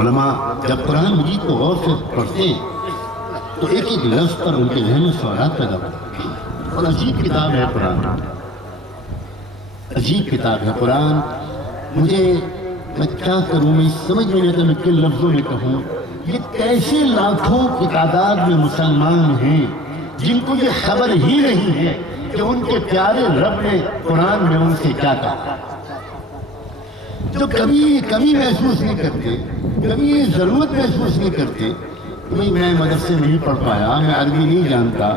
علماء جب قرآن مجید کو غور سے پڑھتے ہیں تو ایک ایک لفظ پر ان کے ذہن میں سوالات پیدا ہوتے ہیں۔ اور عجیب کتاب ہے قرآن، عجیب کتاب ہے قرآن۔ میں کیا کروں، میں سمجھ میں نہیں آتا میں کن لفظوں میں کہوں۔ یہ کیسے لاکھوں کی تعداد میں مسلمان ہیں جن کو یہ خبر ہی نہیں ہے کہ ان کے پیارے رب نے قرآن میں ان سے کیا کہا، جو کبھی محسوس نہیں کرتے، کبھی یہ ضرورت محسوس نہیں کرتے کہ میں مدرسے نہیں پڑھ پایا، میں عربی نہیں جانتا،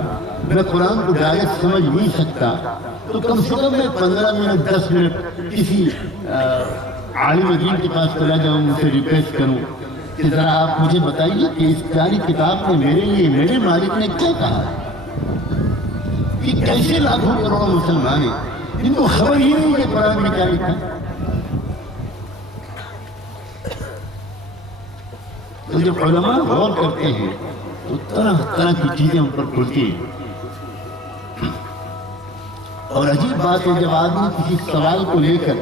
میں قرآن کو ڈائریکٹ سمجھ نہیں سکتا، تو کم سے کم میں 15 منٹ 10 منٹ کسی عالم دین کے پاس چلا جاؤں، ان سے ریکویسٹ کروں کہ ذرا آپ مجھے بتائیے کہ اس پیاری کتاب میں میرے لیے میرے مالک نے کیا کہا ہے۔ یہ کیسے لاکھوں کروڑوں مسلمان ہیں جن کو خبر ہی نہیں کہ قرآن میں کیا لکھا۔ تو جب علماء غور کرتے ہیں تو طرح طرح کی چیزیں ان پر کھلتی ہیں۔ اور عجیب بات ہے جب آدمی کسی سوال کو لے کر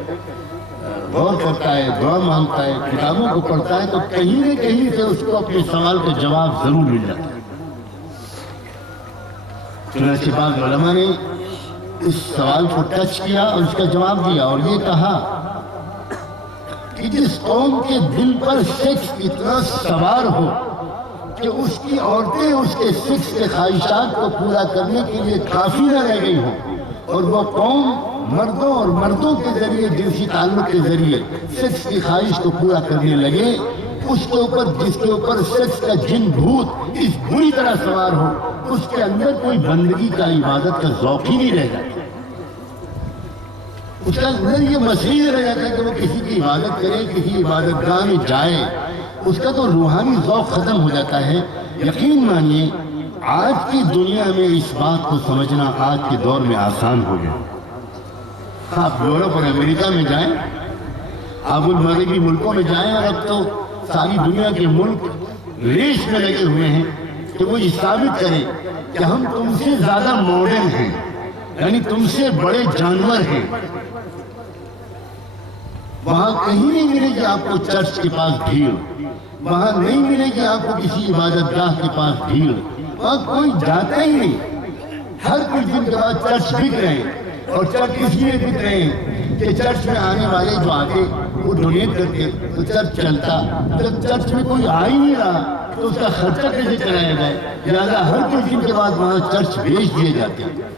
غور کرتا ہے، دعا مانگتا ہے، کتابوں کو پڑھتا ہے، تو کہیں نہ کہیں سے اس کو اپنے سوال کا جواب ضرور مل جاتا ہے۔ چنانچہ بعض علماء نے اس سوال کو ٹچ کیا اور اس کا جواب دیا اور یہ کہا کہ جس قوم کے دل پر سیکس اتنا سوار ہو کہ اس کی عورتیں اس کے سیکس کے خواہشات کو پورا کرنے کے لیے کافی نہ رہ گئی ہوں، اور وہ قوم مردوں اور مردوں کے ذریعے جنسی تعلق کے ذریعے سیکس کی خواہش کو پورا کرنے لگے، اس کے اوپر جس کے اوپر سیکس کا جن بھوت اس بری طرح سوار ہو، اس کے اندر کوئی بندگی کا عبادت کا ذوق ہی نہیں رہ جاتا، اس کا اندر یہ مسئلہ رہ جاتا ہے کہ وہ کسی کی عبادت کرے، کسی عبادت گاہ میں جائے، اس کا تو روحانی ذوق ختم ہو جاتا ہے۔ یقین مانیے آج کی دنیا میں اس بات کو سمجھنا آج کے دور میں آسان ہو گیا۔ آپ یورپ اور امریکہ میں جائیں، آپ مغربی ملکوں میں جائیں، اور اب تو ساری دنیا کے ملک ریس میں لگے ہوئے ہیں کہ وہ یہ ثابت کریں کہ ہم تم سے زیادہ ماڈرن ہیں، یعنی تم سے بڑے جانور ہیں۔ وہاں کہیں نہیں ملے گی آپ کو چرچ کے پاس بھیڑ، وہاں نہیں ملے گی آپ کو کسی عبادت گاہ کے پاس بھیڑ، وہاں کوئی جاتا ہی نہیں۔ ہر کچھ دن کے بعد چرچ بک رہے ہیں، اور چرچ اس لیے بک رہے ہیں کہ چرچ میں آنے والے جو آتے وہ ڈونیٹ کرتے تو چرچ چلتا، جب چرچ میں کوئی آ ہی نہیں رہا تو اس کا خرچہ کیسے چلایا جائے؟ لہٰذا ہر کچھ دن کے بعد وہاں چرچ بھیج دیے جاتے ہیں۔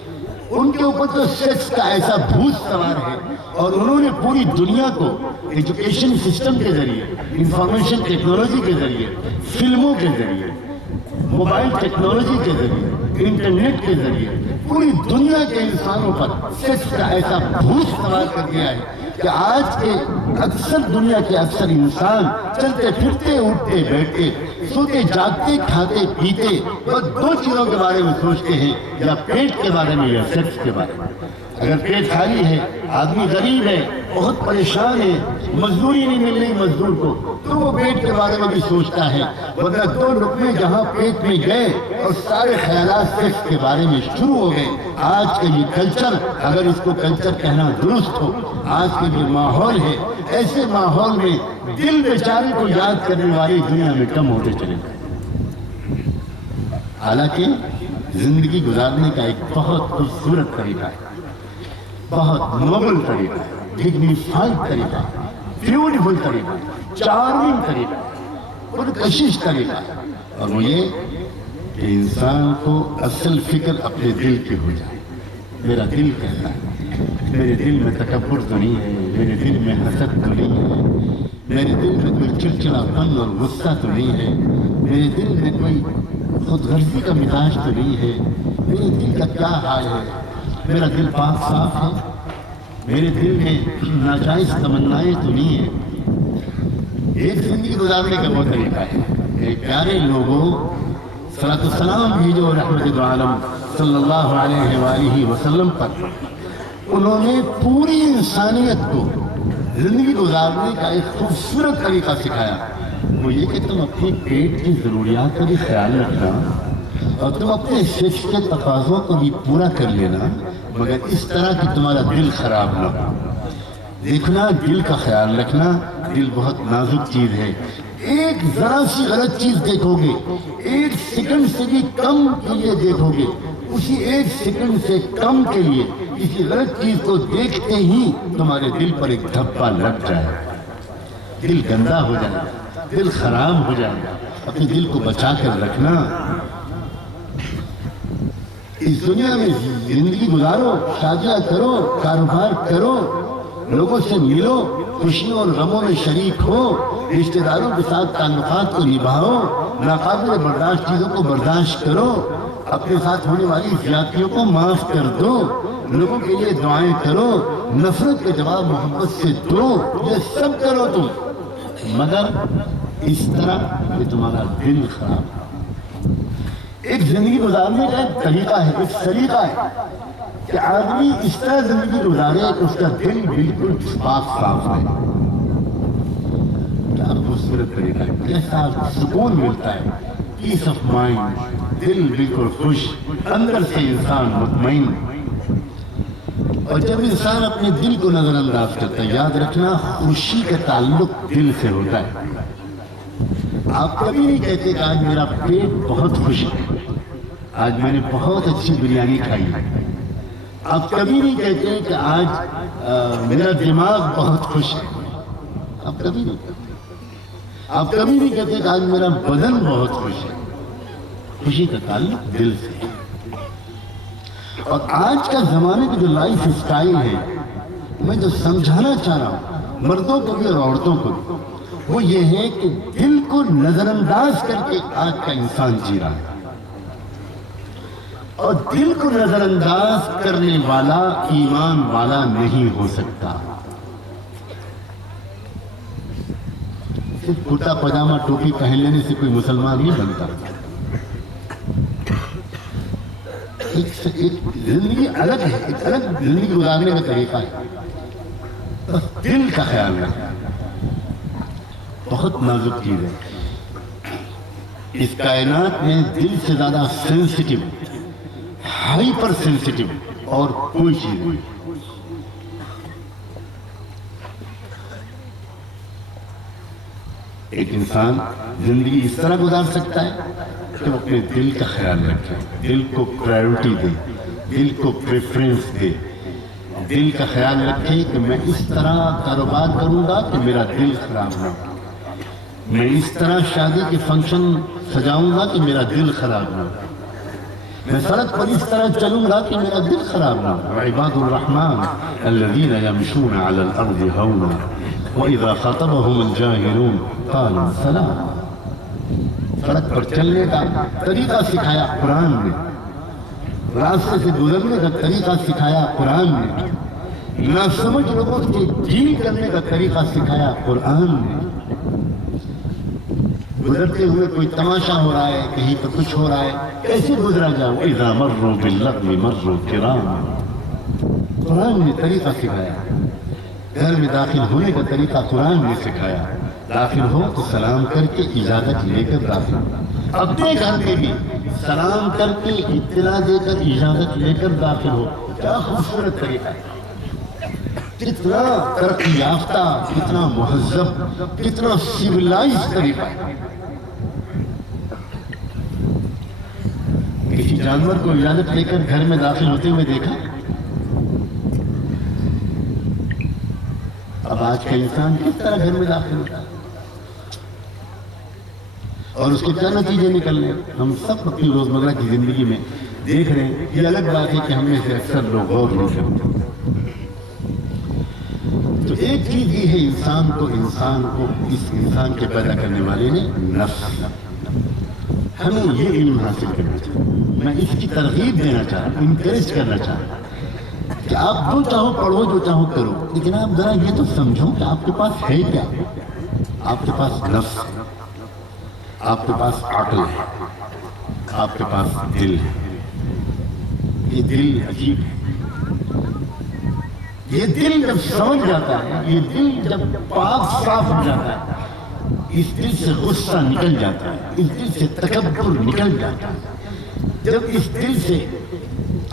ان کے اوپر تو سیکس کا ایسا بھوت سوار ہے، اور انہوں نے پوری دنیا کو ایجوکیشن سسٹم کے ذریعے، انفارمیشن ٹیکنالوجی کے ذریعے، فلموں کے ذریعے، موبائل ٹیکنالوجی کے ذریعے، انٹرنیٹ کے ذریعے پوری دنیا کے انسانوں پر سیکس کا ایسا بھوت سوار کر دیا ہے کہ آج کے اکثر دنیا کے اکثر انسان چلتے پھرتے اٹھتے بیٹھتے سوتے جاگتے کھاتے پیتے بس دو چیزوں کے بارے میں سوچتے ہیں، یا پیٹ کے بارے میں یا سیکس کے بارے میں۔ اگر پیٹ خالی ہے، آدمی غریب ہے، بہت پریشان ہے، مزدوری نہیں مل رہی مزدور کو، تو وہ پیٹ کے بارے میں بھی سوچتا ہے، ورنہ دو لقمے جہاں پیٹ میں گئے اور سارے خیالات سیکس کے بارے میں شروع ہو گئے۔ آج کا یہ کلچر، اگر اس کو کلچر کہنا درست ہو، آج کا جو ماحول ہے، ایسے ماحول میں دل بیچارے کو یاد کرنے والی دنیا میں کم ہوتے چلے گئے۔ حالانکہ زندگی گزارنے کا ایک بہت خوبصورت طریقہ ہے، بہت نوبل طریقہ ہے، ڈگنیفائڈ طریقہ ہے، بیوٹیفل طریقہ ہے، چارمنگ طریقہ ہے، پرکشش طریقہ ہے، اور وہ یہ کہ انسان کو اصل فکر اپنے دل کی ہو جائے۔ میرا دل کہتا ہے، میرے دل میں تکبر تو نہیں ہے، میرے دل میں حسد تو نہیں ہے، میرے دل میں کوئی چڑچڑا پن اور غصہ تو نہیں ہے، میرے دل میں کوئی خود غرضی کا مزاج تو نہیں ہے، میرے دل کا کیا حال ہے؟ میرا دل پاک صاف ہے، میرے دل میں ناجائز تمنائیں تو نہیں ہیں۔ ایک زندگی گزارنے کا وہ طریقہ ہے کہ پیارے لوگوں صلاۃ السلام بھیجو رحمت عالم صلی اللہ علیہ وآلہ وسلم پر۔ انہوں نے پوری انسانیت کو زندگی گزارنے کا ایک خوبصورت طریقہ سکھایا، وہ یہ کہ تم اپنے پیٹ کی ضروریات کا بھی خیال رکھنا اور تم اپنے سیکس کے تقاضوں کو بھی پورا کر لینا، مگر اس طرح کہ تمہارا دل خراب نہ ہو۔ دیکھنا، دل کا خیال رکھنا، دل بہت نازک چیز ہے۔ ایک ذرا سی غلط چیز دیکھو گے، ایک سیکنڈ سے بھی کم کے لیے دیکھو گے، اسی ایک سیکنڈ سے کم کے لیے کسی غلط چیز کو دیکھتے ہی تمہارے دل پر ایک دھبا لگ جائے گا، دل گندا ہو جائے گا، دل خراب ہو جائے گا۔ اپنے دل کو بچا کر رکھنا۔ اس دنیا میں زندگی گزارو، شادیاں کرو، کاروبار کرو، لوگوں سے ملو، خوشیوں اور غموں میں شریک ہو، رشتہ داروں کے ساتھ تعلقات کو نبھاؤ، ناقابل برداشت چیزوں کو برداشت کرو، اپنے ساتھ ہونے والی زیادتیوں کو معاف کر دو، لوگوں کے لیے دعائیں کرو، نفرت کے جواب محبت سے دو، یہ سب کرو تم، مگر اس طرح کہ تمہارا دل خراب ہو۔ ایک زندگی گزارنے کا ایک طریقہ ہے، ایک سلیقہ ہے کہ آدمی اس طرح زندگی گزارے کہ اس کا دل بالکل پاک صاف ہے۔ کیا خوبصورت طریقہ ہے، کیسا سکون ملتا ہے، پیس آف مائنڈ، دل بالکل خوش، اندر سے انسان مطمئن۔ اور جب انسان اپنے دل کو نظر انداز کرتا ہے، یاد رکھنا خوشی کا تعلق دل سے ہوتا ہے۔ آپ کبھی نہیں کہتے کہ آج میرا پیٹ بہت خوش ہے، آج میں نے بہت اچھی بریانی کھائی ہے۔ آپ کبھی نہیں کہتے کہ آج میرا دماغ بہت خوش ہے، آپ کبھی نہیں کہتے۔ آپ کبھی نہیں کہتے کہ آج میرا بدن بہت خوش ہے۔ خوشی کا تعلق دل سے۔ اور آج کا زمانے کا جو لائف اسٹائل ہے، میں جو سمجھانا چاہ رہا ہوں مردوں کو بھی اور عورتوں کو بھی، وہ یہ ہے کہ دل کو نظر انداز کر کے آج کا انسان جی رہا ہے، اور دل کو نظر انداز کرنے والا ایمان والا نہیں ہو سکتا۔ صرف کرتا پاجامہ ٹوپی پہن لینے سے کوئی مسلمان نہیں بنتا۔ ایک زندگی الگ ہے، ایک الگ زندگی گزارنے کا طریقہ ہے، بس دل کا خیال رکھنا بہت نازک چیز ہے۔ اس کائنات میں دل سے زیادہ سینسٹیو، ہائپر سینسٹیو اور کوئی چیز نہیں۔ ایک انسان زندگی اس طرح گزار سکتا ہے کہ وہ اپنے دل کا خیال رکھے، دل کو پرائیورٹی دے، دل کو پریفرنس دے، دل کا خیال رکھے کہ میں اس طرح کاروبار کروں گا کہ میرا دل خراب نہ ہو، میں اس طرح شادی کے فنکشن سجاؤں گا کہ میرا دل خراب نہ ہو، میں سڑک پر اس طرح چلوں گا کہ میرا دل خراب نہ ہو۔ عباد الرحمن الذین یمشون علی الارض ہونا وَإِذَا خَاطَبَهُمُ الْجَاهِلُونَ قَالُوا سَلَامًا۔ سڑک پر چلنے کا طریقہ سکھایا قرآن نے، راستے سے گزرنے کا طریقہ سکھایا قرآن نے، نہ سمجھ لوگوں سے ڈیل کرنے کا طریقہ سکھایا قرآن نے۔ گزرتے ہوئے کوئی تماشا ہو رہا ہے، کہیں پر کچھ ہو رہا ہے، کیسے گزرا جاؤ؟ اِذَا مَرُّوا بِاللَّغْوِ مَرُّوا كِرَامًا۔ قرآن نے طریقہ سکھایا، گھر میں داخل ہونے کا طریقہ قرآن نے سکھایا، داخل ہو تو سلام کر کے اجازت لے کر داخل ہو، اپنے گھر میں بھی سلام کر کے اطلاع دے کر اجازت لے کر داخل ہو۔ کیا خوبصورت طریقہ ہے، کتنا ترقی یافتہ، کتنا مہذب، کتنا سیولائز طریقہ ہے۔ کسی جانور کو اجازت لے کر گھر میں داخل ہوتے ہوئے دیکھا؟ اب آج کا انسان کس طرح گھر میں داخل ہوتا ہے اور اس کے کیا نتیجے نکل رہے ہیں ہم سب اپنی روزمرہ کی زندگی میں دیکھ رہے ہیں۔ یہ الگ بات ہے کہ ہم میں سے اکثر لوگ غور نہیں کرتے۔ تو ایک چیز یہ ہے، انسان کو اس انسان کے پیدا کرنے والے نے نفس، ہمیں یہ علم حاصل کرنا چاہیے۔ میں اس کی ترغیب دینا چاہتا ہوں، انکریج کرنا چاہتا ہوں کہ آپ جو چاہو پڑھو، جو چاہو کرو، لیکن آپ ذرا یہ تو سمجھو کہ آپ کے پاس ہے کیا؟ آپ کے پاس نفس ہے، آپ کے پاس عقل ہے، آپ کے پاس دل ہے۔ یہ دل عجیب ہے، یہ دل جب سمجھ جاتا ہے، یہ دل جب پاک صاف ہو جاتا ہے، اس دل سے غصہ نکل جاتا ہے، اس دل سے تکبر نکل جاتا ہے، جب اس دل سے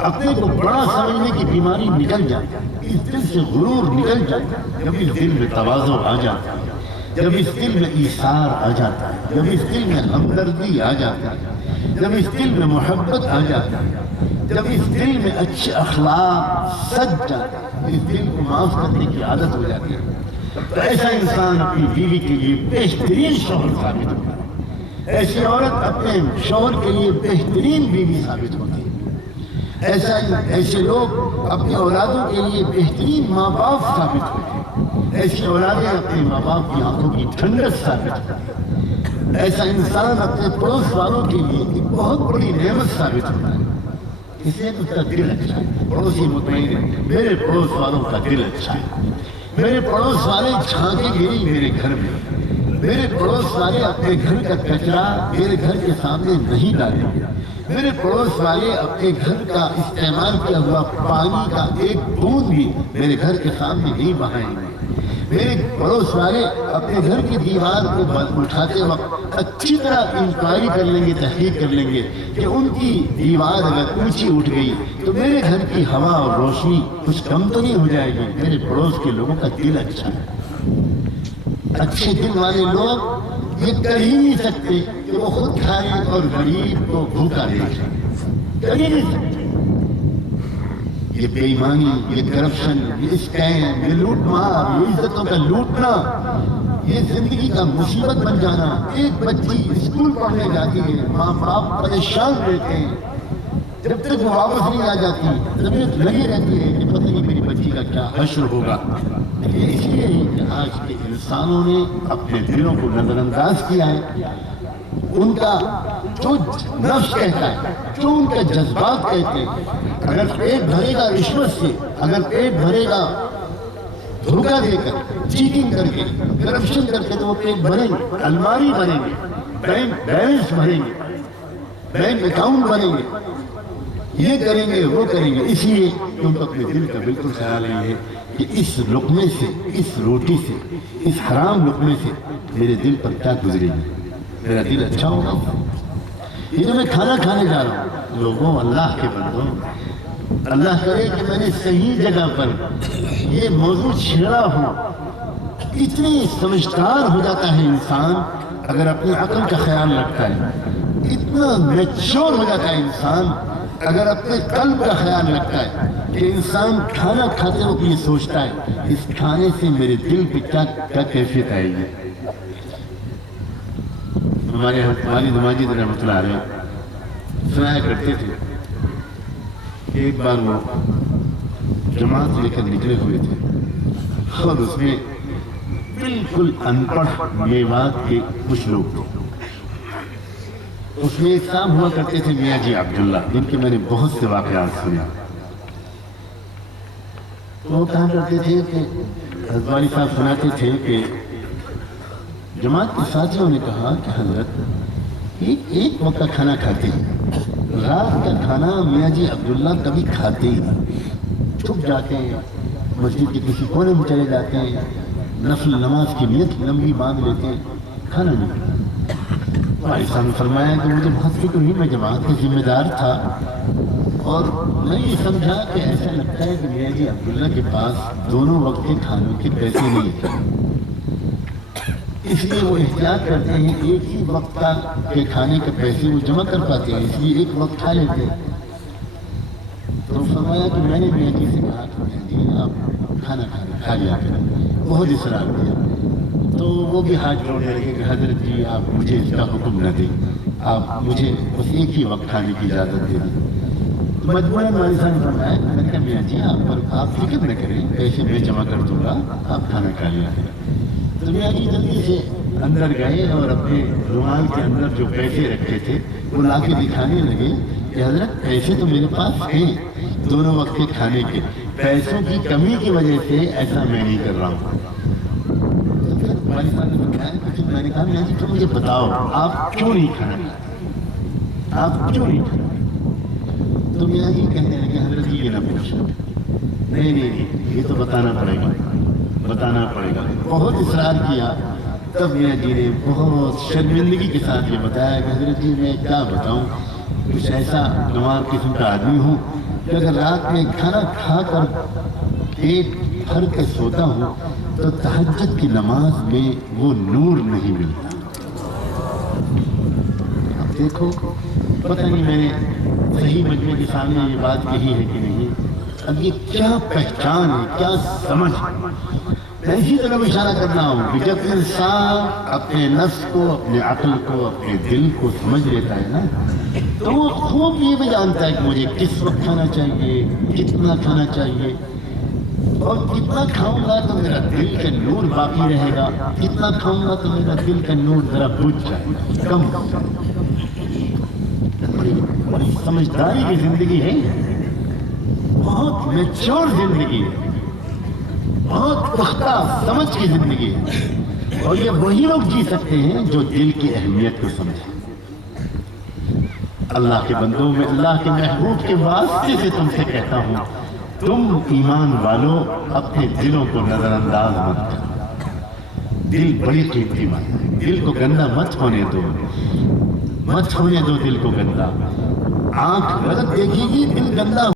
اپنے کو بڑا سمجھنے کی بیماری نکل جاتی ہے، اس دل سے غرور نکل جاتا ہے، جب اس دل میں تواضع آ جاتا ہے، جب اس دل میں ایثار آ جاتا ہے، جب اس دل میں ہمدردی آ جاتا ہے، جب اس دل میں محبت آ جاتا ہے، جب اس دل میں اچھے اخلاق سج جاتا ہے، اس دل کو معاف کرنے کی عادت ہو جاتی ہے، تو ایسا انسان اپنی بیوی کے لیے بہترین شوہر ثابت ہوتا ہے، ایسی عورت اپنے شوہر کے لیے بہترین بیوی ثابت ہوتی ہے، ایسے لوگ اپنی اولادوں کے لیے بہترین ماں باپ ثابت ہوتے ہیں، ایسی اولادیں اپنے ماں باپ کی آنکھوں کی ٹھنڈک ثابت ہوتی ہے، ایسا انسان اپنے پڑوس والوں کے لیے ایک بہت بڑی نعمت ثابت ہوتا ہے، اس لیے اس کا دل اچھا ہے۔ پڑوسی مطمئن ہے، میرے پڑوس والوں کا دل اچھا ہے، میرے پڑوس والے جھانکیں گے نہیں میرے گھر میں، میرے پڑوس والے اپنے گھر کا کچرا میرے گھر کے سامنے نہیں ڈالیں گے، میرے پڑوس والے اپنے گھر کا استعمال کیا ہوا پانی کا ایک بوند بھی میرے گھر کے سامنے نہیں بہائیں گے، میرے پڑوس والے اپنے گھر کی دیوار کو اٹھاتے وقت اچھی طرح انکوائری کر لیں گے، تحقیق کر لیں گے کہ ان کی دیوار اگر اونچی اٹھ گئی تو میرے گھر کی ہوا اور روشنی کچھ کم تو نہیں ہو جائے گی۔ میرے پڑوس کے لوگوں کا دل اچھا ہے، اچھے دل والے لوگ یہ کر ہی نہیں سکتے کہ وہ خود کھائیں اور غریب کو بھوکا دے جائیں، کر ہی نہیں سکتے۔ یہ بے ایمانی، یہ کرپشن، یہ اسکیم، یہ لوٹ مار، یہ عزتوں کا لوٹنا، یہ زندگی کا مصیبت بن جانا۔ ایک بچی اسکول پڑھنے جاتی ہے، ماں باپ پریشان رہتے ہیں، جب تک وہ واپس نہیں آ جاتی طبیعت لگی رہتی ہے کہ پتہ نہیں میری بچی کا کیا حشر ہوگا۔ یہ اس لیے ہے کہ آج کے انسانوں نے اپنے دلوں کو نظر انداز کیا ہے، ان کا جو نفس کہتا ہے، جو ان کے جذبات کہتے ہیں، اگر پیٹ بھرے گا رشوت سے، اگر پیٹ بھرے گا دھوکہ دے کر، چیٹنگ کر کے، کرپشن کر کے، تو وہ پیٹ بھریں گے، الماری بھریں گے، بینک بیلنس بھریں گے، بینک اکاؤنٹ بھریں گے، یہ کریں گے وہ کریں گے۔ اس لیے تم کو اپنے دل کا بالکل خیال نہیں ہے کہ اس لقمے سے، اس روٹی سے، اس حرام لقمے سے میرے دل پر کیا گزرے گی، میرا دل اچھا ہوگا۔ یہ جو میں کھانا کھانے جا رہا ہوں، لوگوں اللہ کے بندوں، اللہ کرے کہ میں نے صحیح جگہ پر یہ موضوع چھیڑا ہوں۔ اتنی سمجھدار ہو جاتا ہے انسان اگر اپنی عقل کا خیال رکھتا ہے، اتنا میچور ہو جاتا ہے انسان اگر اپنے قلب کا خیال رکھتا ہے، کہ انسان کھانا کھاتے وقت یہ سوچتا ہے اس کھانے سے میرے دل پہ کیا کیفیت آئے گی. ہمارے والد ماجد رحمۃ اللہ علیہ سنایا کرتے تھے کہ ایک بار وہ جماعت لے کر نکلے ہوئے تھے اور اس میں بالکل ان پڑھ میوات کے کچھ لوگ تھے. اس میں ایک صاحب ہوا کرتے تھے میاں جی عبداللہ، جن کے میں نے بہت سے واقعات سنے. وہ کہا کرتے تھے کہ حضرت والی صاحب سناتے تھے کہ جماعت کے ساتھیوں نے کہا کہ حضرت ایک وقت کا کھانا کھاتے ہیں، رات کا کھانا میاں جی عبداللہ کبھی کھاتے ہی نہیں. چھپ جاتے ہیں، مسجد کے کسی کونے میں چلے جاتے ہیں، نفل نماز کی نیت لمبی باندھ لیتے ہیں، کھانا نہیں. ہمارے صاحب نے فرمایا کہ مجھے بہت فکر ہوئی، میں جماعت کا ذمہ دار تھا اور میں یہ سمجھا کہ ایسا لگتا ہے کہ میاں جی عبداللہ کے پاس دونوں وقت کے کھانوں کے پیسے نہیں تھے، اس لیے وہ احتیاط کرتے ہیں ایک ہی وقت کا کے کھانے کے پیسے وہ جمع کر پاتے ہیں، اس لیے ایک وقت کھا لیتے ہیں. تو فرمایا کہ میں نے میاں جی سے کہا کہ میاں جی آپ کھانا کھا لیا کریں. بہت اصرار کیا تو وہ بھی ہاتھ جوڑنے لگے کہ حضرت جی آپ مجھے اس کا حکم نہ دیں، آپ مجھے بس ایک ہی وقت کھانے کی اجازت دے دیں. تو مجبوراً والد صاحب نے فرمایا میں نے کہا میاں جی آپ فکر نہ کریں، پیسے میں جمع کر دوں گا، آپ کھانا کھا لیا کریں. تو میاں جی جلدی سے اندر گئے اور اپنے رومال کے اندر جو پیسے رکھے تھے وہ لا کے دکھانے لگے کہ حضرت پیسے تو میرے پاس ہیں دونوں وقت کے کھانے کے، پیسوں کی کمی کی وجہ سے ایسا میں نہیں کر رہا ہوں. والد صاحب نے بتایا کہ میں نے کہا میاں جی تم مجھے بتاؤ آپ کیوں نہیں کھانا، آپ کیوں نہیں کھانا. تو میاں جی کہنے لگے حضرت جی یہ نہ پوچھو، نہیں یہ تو بتانا پڑے گا. بہت اصرار کیا. تب میاں جی نے بہت شرمندگی کے ساتھ یہ بتایا کہ حضرت جی میں کیا بتاؤں، کچھ ایسا گنوار قسم کا آدمی ہوں کہ اگر رات میں کھانا کھا کر پیٹ بھر کے سوتا ہوں تو تہجد کی نماز میں وہ نور نہیں ملتا. اب دیکھو پتہ نہیں میں نے صحیح مجمع کے سامنے یہ بات کہی ہے کہ نہیں. اب یہ کیا پہچان ہے، کیا سمجھ. میں اسی طرح اشارہ کرنا ہوں کہ جب انسان اپنے نفس کو، اپنے عقل کو، اپنے دل کو سمجھ لیتا ہے نا تو وہ خوب یہ بھی جانتا ہے کہ مجھے کس وقت کھانا چاہیے، کتنا کھانا چاہیے، اور کتنا کھاؤں گا تو میرا دل کا نور باقی رہے گا، کتنا کھاؤں گا تو میرا دل کا نور ذرا بجھ جائے گا، کم ہو جائے گا. بڑی سمجھداری کی زندگی ہے، بہت میچور زندگی ہے، بہت پختہ سمجھ کی زندگی ہے. اور یہ وہی لوگ جی سکتے ہیں جو دل کی اہمیت کو سمجھیں. اللہ کے بندوں میں اللہ کے محبوب کے واسطے سے تم سے کہتا ہوں تم ایمان والوں اپنے دلوں کو نظر انداز مت کرو. دل بڑی قیمتی بات ہے، دل کو گندا مت ہونے دو، مت ہونے دو دل کو گندا. آنکھ غلط دیکھے گی دل گندا